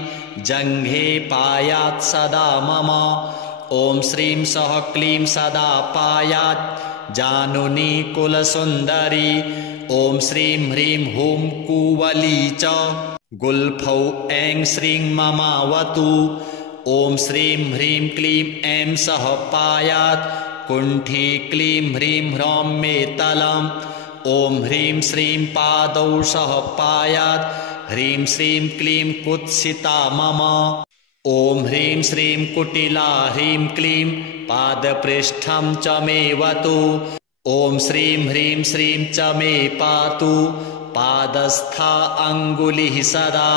जङ्घे पायात् सदा मम ॐ श्रीं सः क्लीं सदा पायात् जानुनी कुलसुन्दरी ॐ श्रीं ह्रीं हुं कुवली च गुल्फौ ऐं श्रीं ममावतु ॐ श्रीं ह्रीं क्लीं ऐं सः पायात् कुण्ठी क्लीं ह्रीं ह्रौं मे तलम् ॐ ह्रीं श्रीं पादौ सः पायात् ह्रीं श्रीं क्लीं कुत्सिता मम ॐ ह्रीं श्रीं कुटिला ह्रीं क्लीं पादपृष्ठं च मे वतु ॐ श्रीं ह्रीं श्रीं च मे पातु पादस्था अङ्गुलिः सदा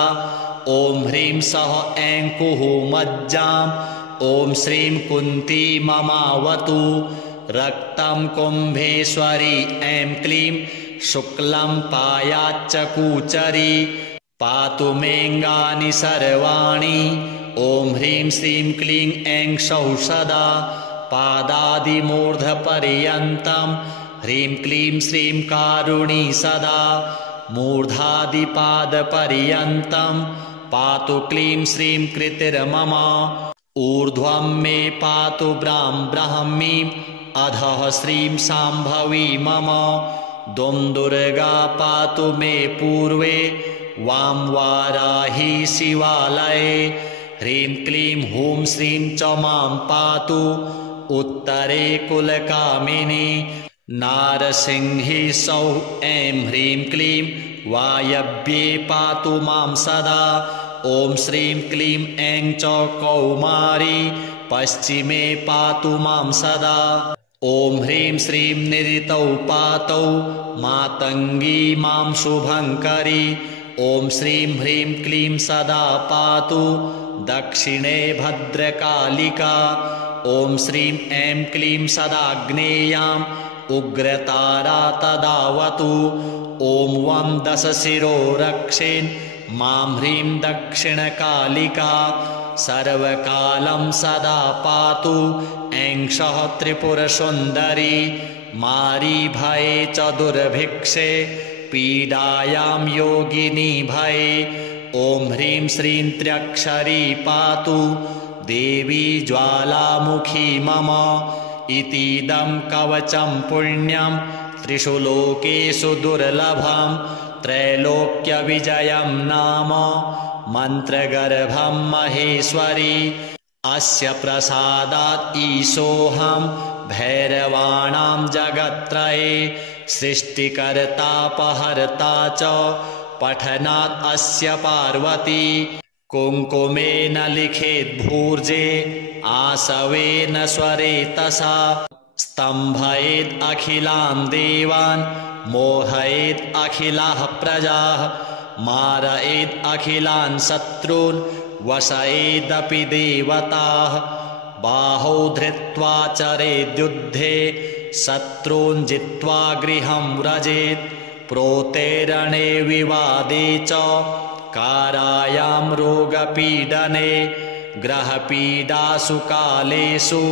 ॐ ह्रीं सः ऐं कुहुमज्जाम् ॐ श्रीं कुन्ती ममावतु रक्तं कुम्भेश्वरी ऐं क्लीं शुक्लं पायाच्च कूचरी पातु मेऽङ्गानि सर्वाणि ॐ ह्रीं श्रीं क्लीं ऐं सौः सदा पादादिमूर्धपर्यन्तं ह्रीं क्लीं श्रीं कारुणी सदा मूर्धादिपादपर्यन्तं पातु क्लीं श्रीं कृतिर्मम ऊर्ध्वं मे पातु ब्राह्मीं अधः श्रीं शाम्भवी मम दुर्गा पातु मे पूर्वे वां वाराही शिवालये ह्रीं क्लीं हूं श्रीं च मां पातु उत्तरे कुलकामिनी नारसिंही सौः ऐं ह्रीं क्लीं वायव्ये पातु मां सदा ॐ श्रीं क्लीं ऐं च कौमारी पश्चिमे पातु मां सदा ॐ ह्रीं श्रीं निरितौ पातौ मातङ्गी मां शुभङ्करी ॐ श्रीं ह्रीं क्लीं सदा पातु दक्षिणे भद्रकालिका ॐ श्रीं ऐं क्लीं सदाग्नेयाम् उग्रतारा तदावतु ॐ वं दशशिरो रक्षेन् मां ह्रीं दक्षिणकालिका सर्वकालं सदा पातु ऐं सः त्रिपुरसुन्दरी मारी भये च दुर्भिक्षे पीडायां योगिनी भये ॐ ह्रीं श्रीं त्र्यक्षरी पातु देवी ज्वालामुखी मम इतीदं कवचं पुण्यं त्रिषु लोकेषु दुर्लभं त्रैलोक्यविजयं नाम मन्त्रगर्भं महेश्वरी अस्य प्रसादात् ईशोऽहं भैरवाणां जगत्त्रये सृष्टिकर्तापहर्ता च पठनात् अस्य पार्वती कुङ्कुमेन लिखेद्भूर्जे आसवेन स्वरेतसा स्तम्भयेद् अखिलान् देवान् मोहयेद् अखिलाः प्रजाः मारयेद् अखिलान् शत्रून् वशयेदपि देवताः बाहौ धृत्वा चरेद्युद्धे शत्रून् जित्वा गृहं व्रजेत् प्रोतेरणे विवादे च कारायां रोगपीडने ग्रहपीडासु कालेषु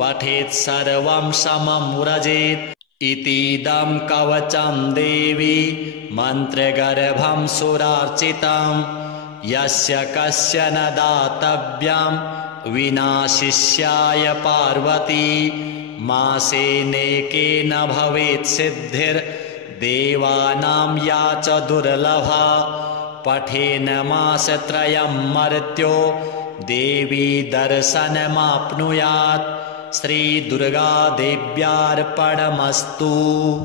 पठेत् सर्वं समं व्रजेत् इतीदं कवचं देवी मन्त्रगर्भं सुरार्चितं यस्य कस्य न दातव्यं विना शिष्याय पार्वती मासेनेकेन भवेत् सिद्धिर्देवानां या च दुर्लभा पठेन मासत्रयं मर्त्यो देवी दर्शनमाप्नुयात्। श्रीदुर्गादेव्यार्पणमस्तु।